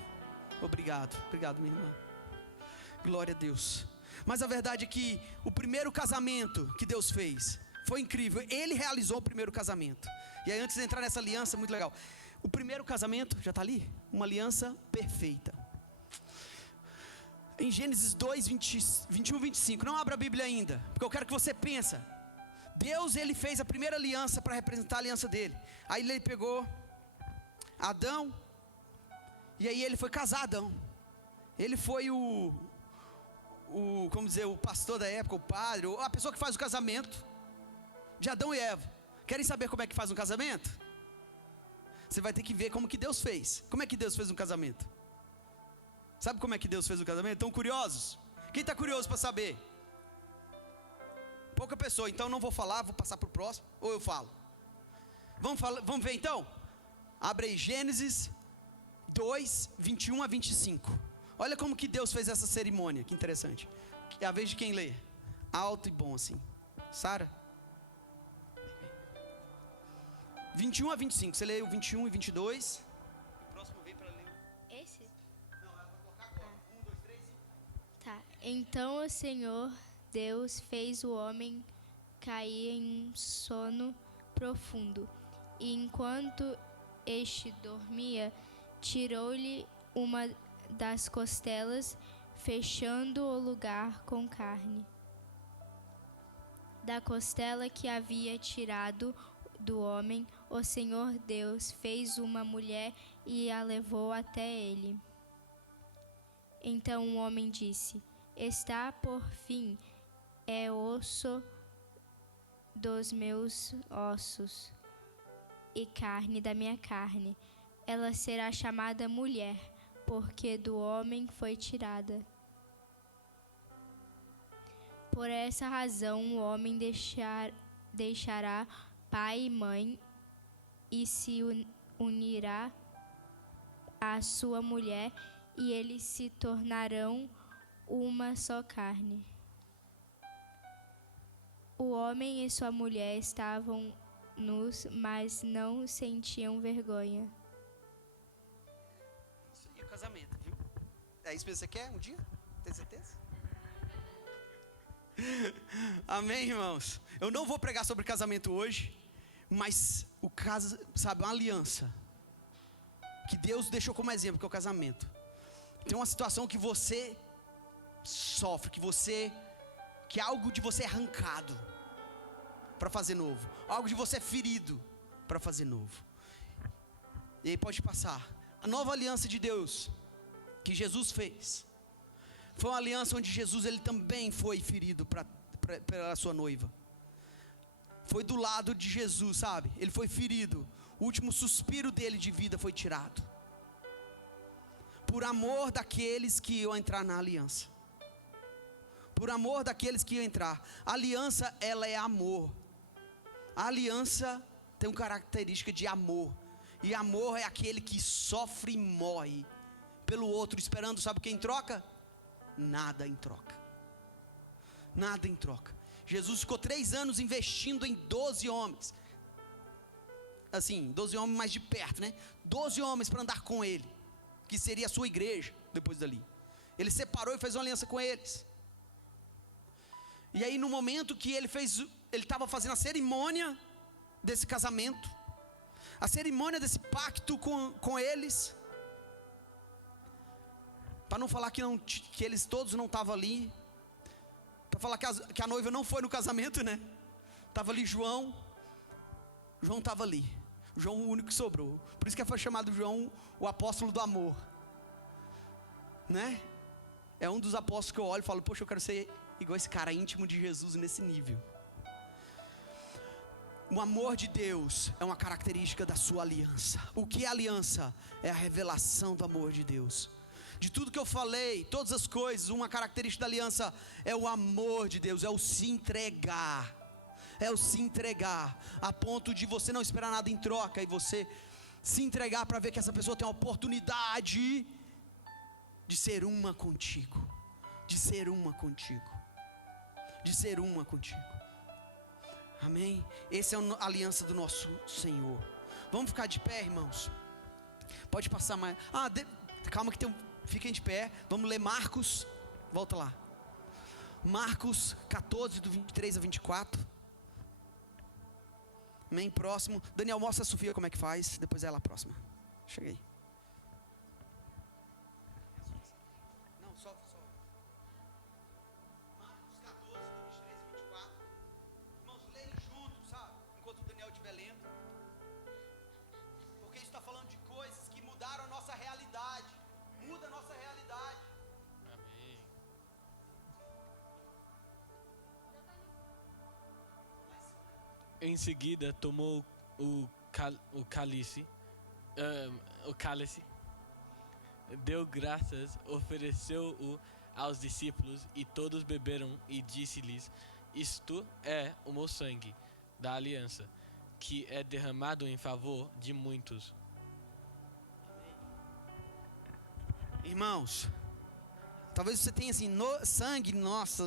Obrigado, minha irmã, glória a Deus. Mas a verdade é que o primeiro casamento que Deus fez foi incrível. Ele realizou o primeiro casamento. E aí, antes de entrar nessa aliança, muito legal. O primeiro casamento, já está ali? Uma aliança perfeita. Em Gênesis 2, 21, 25. Não abra a Bíblia ainda, porque eu quero que você pense. Deus, Ele fez a primeira aliança para representar a aliança dele. Aí Ele pegou Adão, e aí Ele foi casar Adão. Ele foi como dizer, o pastor da época, o padre, a pessoa que faz o casamento de Adão e Eva. Querem saber como é que faz um casamento? Você vai ter que ver como que Deus fez. Como é que Deus fez um casamento? Sabe como é que Deus fez o casamento? Estão curiosos? Quem está curioso para saber? Pouca pessoa, então não vou falar, vou passar para o próximo, ou eu falo? Vamos ver então? Abre aí Gênesis 2, 21 a 25. Olha como que Deus fez essa cerimônia, que interessante. É a vez de quem lê? Alto e bom assim. Sara? 21 a 25, você lê o 21 e 22. O próximo vem para ler. Esse? Não, eu vou colocar agora. 1, 2, 3 e... Tá, então o Senhor Deus fez o homem cair em um sono profundo. E enquanto este dormia, tirou-lhe uma das costelas, fechando o lugar com carne. Da costela que havia tirado do homem, o Senhor Deus fez uma mulher e a levou até ele. Então o homem disse: está por fim, é osso dos meus ossos e carne da minha carne. Ela será chamada mulher, porque do homem foi tirada. Por essa razão o homem deixará pai e mãe e se unirá à sua mulher, e eles se tornarão uma só carne. O homem e sua mulher estavam nus, mas não sentiam vergonha. Isso aí, o casamento, viu? É isso que você quer um dia? Tem certeza? Amém, irmãos? Eu não vou pregar sobre casamento hoje, mas o caso, sabe, uma aliança que Deus deixou como exemplo, que é o casamento. Tem uma situação que você sofre, que algo de você é arrancado para fazer novo, algo de você é ferido para fazer novo. E aí pode passar. A nova aliança de Deus que Jesus fez foi uma aliança onde Jesus ele também foi ferido pela sua noiva. Foi do lado de Jesus, sabe? Ele foi ferido. O último suspiro dele de vida foi tirado. Por amor daqueles que iam entrar na aliança. Por amor daqueles que iam entrar. A aliança, ela é amor. A aliança tem uma característica de amor. E amor é aquele que sofre e morre pelo outro, esperando, sabe o que em troca? Nada em troca. Nada em troca. Jesus ficou 3 anos investindo em 12 homens. Assim, 12 homens mais de perto, né? 12 homens para andar com ele, que seria a sua igreja, depois dali. Ele separou e fez uma aliança com eles. E aí no momento que ele estava fazendo a cerimônia desse casamento, a cerimônia desse pacto com eles, para não falar que eles todos não estavam ali, para falar que a noiva não foi no casamento, né? Estava ali João estava ali, João o único que sobrou, por isso que foi chamado João o apóstolo do amor, né? É um dos apóstolos que eu olho e falo, poxa, eu quero ser igual esse cara íntimo de Jesus nesse nível. O amor de Deus é uma característica da sua aliança. O que é aliança? É a revelação do amor de Deus. De tudo que eu falei, todas as coisas, uma característica da aliança é o amor de Deus, é o se entregar. É o se entregar, a ponto de você não esperar nada em troca e você se entregar para ver que essa pessoa tem a oportunidade de ser uma contigo. De ser uma contigo. De ser uma contigo. Amém? Essa é a aliança do nosso Senhor. Vamos ficar de pé, irmãos? Pode passar mais. Calma que fiquem de pé. Vamos ler Marcos. Volta lá. Marcos 14, do 23 a 24. Amém? Próximo. Daniel, mostra a Sofia como é que faz. Depois ela a próxima. Cheguei. Não, só. Marcos 14, do 23 a 24. Irmãos, leem juntos, sabe? Enquanto o Daniel estiver lendo. Porque isso está falando de coisas que mudaram a nossa realidade. Muda a nossa realidade. Amém. Em seguida, tomou o cálice, deu graças, ofereceu-o aos discípulos e todos beberam e disse-lhes: isto é o meu sangue da aliança, que é derramado em favor de muitos. Irmãos, talvez você tenha assim, sangue, nossa,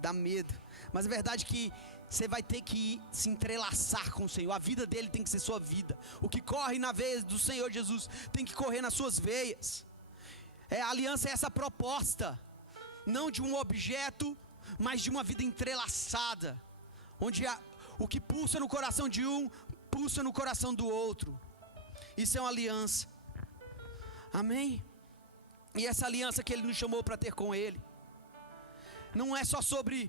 dá medo. Mas a verdade é que você vai ter que se entrelaçar com o Senhor. A vida dele tem que ser sua vida. O que corre na veia do Senhor Jesus tem que correr nas suas veias. A aliança é essa proposta, não de um objeto, mas de uma vida entrelaçada, onde o que pulsa no coração de um, pulsa no coração do outro. Isso é uma aliança. Amém? E essa aliança que ele nos chamou para ter com ele, não é só sobre,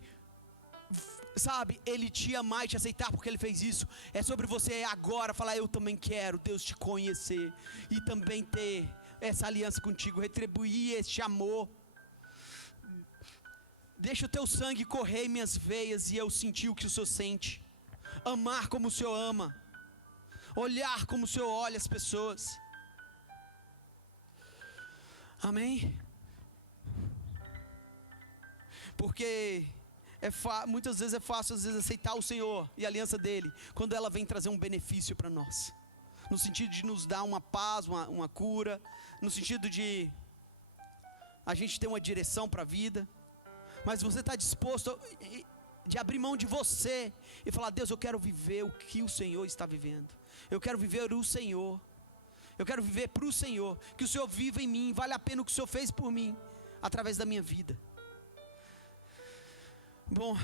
sabe, ele te amar e te aceitar porque ele fez isso. É sobre você agora falar: eu também quero, Deus, te conhecer e também ter essa aliança contigo, retribuir este amor. Deixa o teu sangue correr em minhas veias e eu sentir o que o Senhor sente. Amar como o Senhor ama. Olhar como o Senhor olha as pessoas. Amém? Porque muitas vezes é fácil, às vezes, aceitar o Senhor e a aliança dele, quando ela vem trazer um benefício para nós, no sentido de nos dar uma paz, uma cura, no sentido de a gente ter uma direção para a vida. Mas você está disposto de abrir mão de você e falar: Deus, eu quero viver o que o Senhor está vivendo. Eu quero viver o Senhor. Eu quero viver para o Senhor. Que o Senhor viva em mim. Vale a pena o que o Senhor fez por mim, através da minha vida. Bom,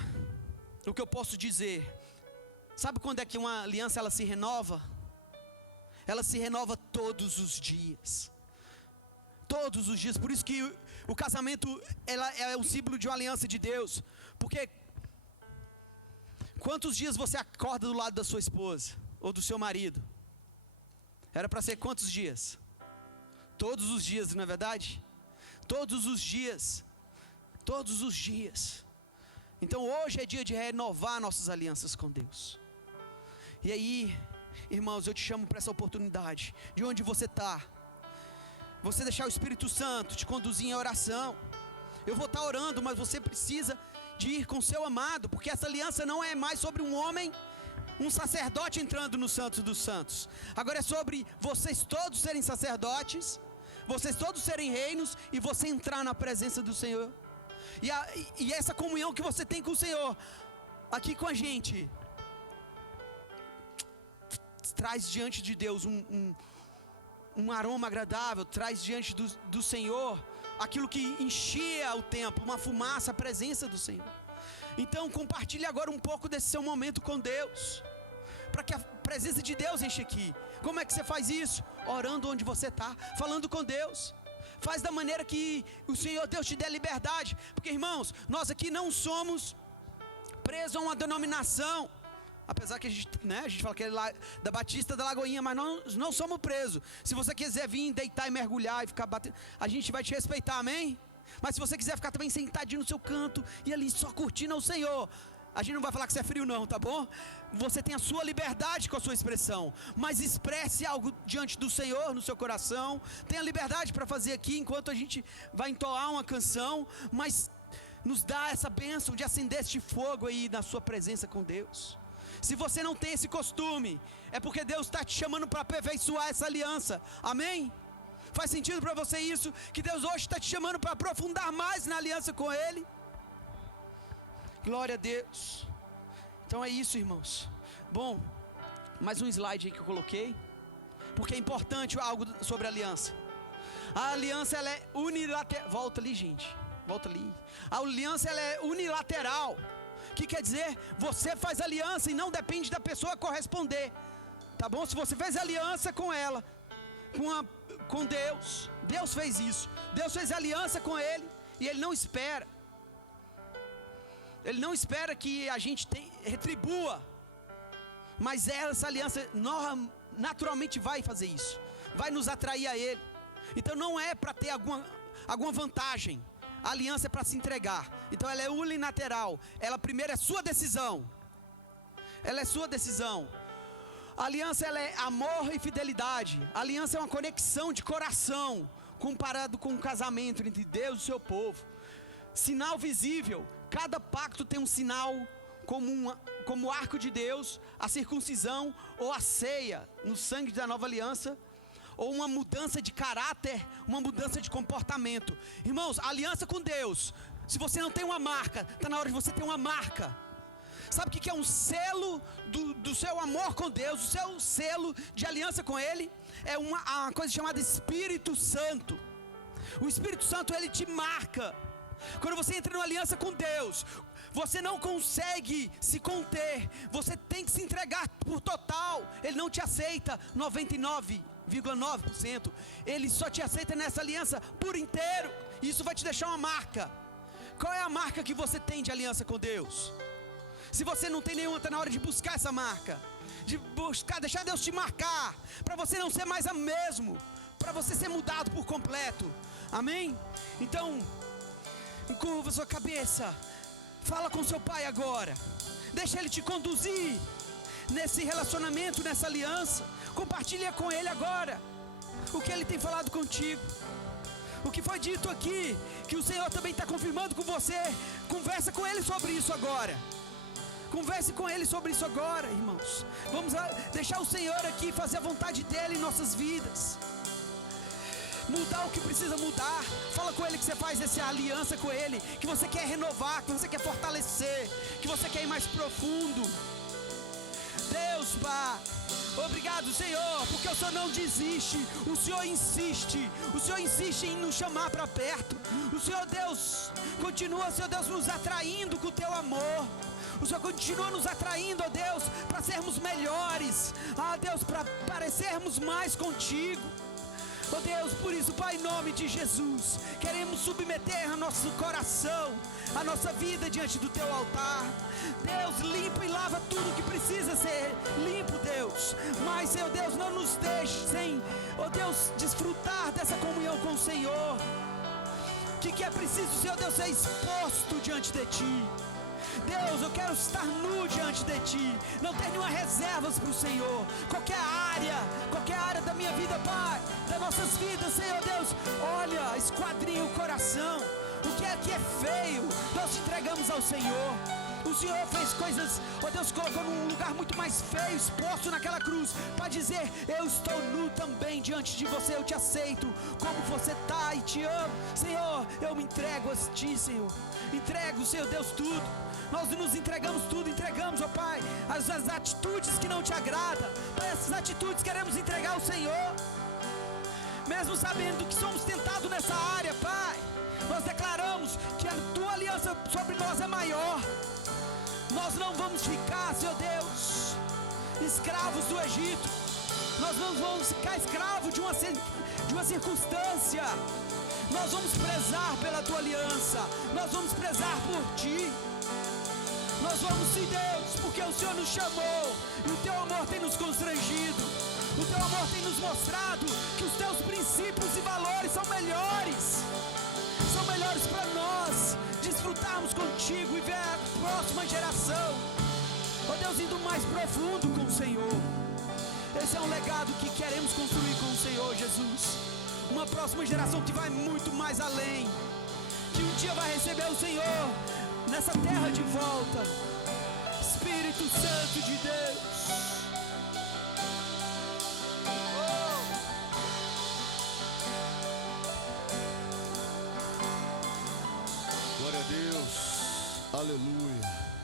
o que eu posso dizer, sabe quando é que uma aliança ela se renova? Ela se renova todos os dias. Todos os dias. Por isso que o casamento é o símbolo de uma aliança de Deus. Porque quantos dias você acorda do lado da sua esposa ou do seu marido? Era para ser quantos dias? Todos os dias, não é verdade? Todos os dias. Todos os dias. Então hoje é dia de renovar nossas alianças com Deus. E aí, irmãos, eu te chamo para essa oportunidade. De onde você está, você deixar o Espírito Santo te conduzir em oração. Eu vou estar orando, mas você precisa de ir com seu amado, porque essa aliança não é mais sobre um homem, um sacerdote entrando no Santo dos Santos. Agora é sobre vocês todos serem sacerdotes, vocês todos serem reinos e você entrar na presença do Senhor. E essa comunhão que você tem com o Senhor aqui com a gente traz diante de Deus um aroma agradável, traz diante do Senhor aquilo que enchia o templo, uma fumaça, a presença do Senhor. Então compartilhe agora um pouco desse seu momento com Deus, para que a presença de Deus enche aqui. Como é que você faz isso? Orando onde você está, falando com Deus. Faz da maneira que o Senhor Deus te dê liberdade. Porque, irmãos, nós aqui não somos presos a uma denominação. Apesar que a gente fala que é da Batista da Lagoinha, mas nós não somos presos. Se você quiser vir, deitar e mergulhar e ficar batendo, a gente vai te respeitar, amém? Mas se você quiser ficar também sentadinho no seu canto e ali só curtindo ao Senhor, a gente não vai falar que você é frio não, tá bom? Você tem a sua liberdade com a sua expressão, mas expresse algo diante do Senhor no seu coração. Tenha liberdade para fazer aqui enquanto a gente vai entoar uma canção, mas nos dá essa bênção de acender este fogo aí na sua presença com Deus. Se você não tem esse costume, é porque Deus está te chamando para aperfeiçoar essa aliança, amém? Faz sentido para você isso? Que Deus hoje está te chamando para aprofundar mais na aliança com Ele? Glória a Deus. Então é isso, irmãos. Bom, mais um slide aí que eu coloquei, porque é importante algo sobre a aliança. A aliança ela é unilateral. Volta ali, gente. Volta ali. A aliança ela é unilateral. O que quer dizer? Você faz aliança e não depende da pessoa corresponder. Tá bom? Se você fez aliança com ela, com Deus, Deus fez isso. Deus fez aliança com Ele e Ele não espera. Ele não espera que a gente retribua, mas essa aliança naturalmente vai fazer isso, vai nos atrair a Ele. Então não é para ter alguma vantagem, a aliança é para se entregar. Então ela é unilateral, ela primeiro é sua decisão, ela é sua decisão. A aliança ela é amor e fidelidade, a aliança é uma conexão de coração, comparado com um casamento entre Deus e o seu povo. Sinal visível. Cada pacto tem um sinal como o arco de Deus, a circuncisão ou a ceia no sangue da nova aliança, ou uma mudança de caráter, uma mudança de comportamento. Irmãos, a aliança com Deus, se você não tem uma marca, está na hora de você ter uma marca. Sabe o que é um selo do seu amor com Deus, o seu selo de aliança com Ele? É uma coisa chamada Espírito Santo. O Espírito Santo, Ele te marca. Quando você entra numa aliança com Deus, você não consegue se conter, você tem que se entregar por total. Ele não te aceita 99,9%, Ele só te aceita nessa aliança por inteiro. Isso vai te deixar uma marca. Qual é a marca que você tem de aliança com Deus? Se você não tem nenhuma, está na hora de buscar essa marca, de buscar, deixar Deus te marcar, para você não ser mais o mesmo, para você ser mudado por completo, amém? Então, curva sua cabeça, fala com seu pai agora, deixa ele te conduzir nesse relacionamento, nessa aliança. Compartilha com ele agora o que ele tem falado contigo, o que foi dito aqui, que o Senhor também está confirmando com você. Conversa com ele sobre isso agora. Converse com ele sobre isso agora, irmãos. Vamos deixar o Senhor aqui fazer a vontade dele em nossas vidas. mudar o que precisa mudar. Fala com Ele que você faz essa aliança com Ele, que você quer renovar, que você quer fortalecer, que você quer ir mais profundo. Deus, Pai, obrigado, Senhor, porque o Senhor não desiste, o Senhor insiste em nos chamar para perto. O Senhor Deus continua, Senhor Deus, nos atraindo com o teu amor. O Senhor continua nos atraindo, ó Deus, para sermos melhores, ó Deus, para parecermos mais contigo. Ó Deus, por isso, Pai, em nome de Jesus, queremos submeter a nosso coração, a nossa vida diante do Teu altar. Deus, limpa e lava tudo que precisa ser limpo, Deus. Mas, Senhor Deus, não nos deixe sem, ó Deus, desfrutar dessa comunhão com o Senhor. Que é preciso, Senhor Deus, ser exposto diante de Ti. Deus, eu quero estar nu diante de Ti, não ter nenhuma reservas para o Senhor. Qualquer área da minha vida, Pai, das nossas vidas, Senhor Deus, olha, esquadrinha o coração. O que é feio, nós entregamos ao Senhor. O Senhor fez coisas, ó Deus, colocou num lugar muito mais feio, exposto naquela cruz, para dizer, eu estou nu também diante de você, eu te aceito, como você está e te amo. Senhor, eu me entrego a Ti, Senhor. Entrego, Senhor Deus, tudo. Nós nos entregamos tudo, entregamos, ó Pai, as atitudes que não te agradam. Pai, essas atitudes queremos entregar ao Senhor. Mesmo sabendo que somos tentados nessa área, Pai, nós declaramos que a Tua aliança sobre nós é maior. Nós não vamos ficar, Senhor Deus, escravos do Egito. Nós não vamos ficar escravos de uma circunstância. Nós vamos prezar pela Tua aliança. Nós vamos prezar por Ti. Nós vamos sim, Deus, porque o Senhor nos chamou e o Teu amor tem nos constrangido. O Teu amor tem nos mostrado que os Teus princípios e valores são melhores. São melhores para nós desfrutarmos contigo e ver a próxima geração, ó Deus, indo mais profundo com o Senhor. Esse é um legado que queremos construir com o Senhor Jesus. Uma próxima geração que vai muito mais além, que um dia vai receber o Senhor nessa terra de volta. Espírito Santo de Deus. Glória a Deus, aleluia.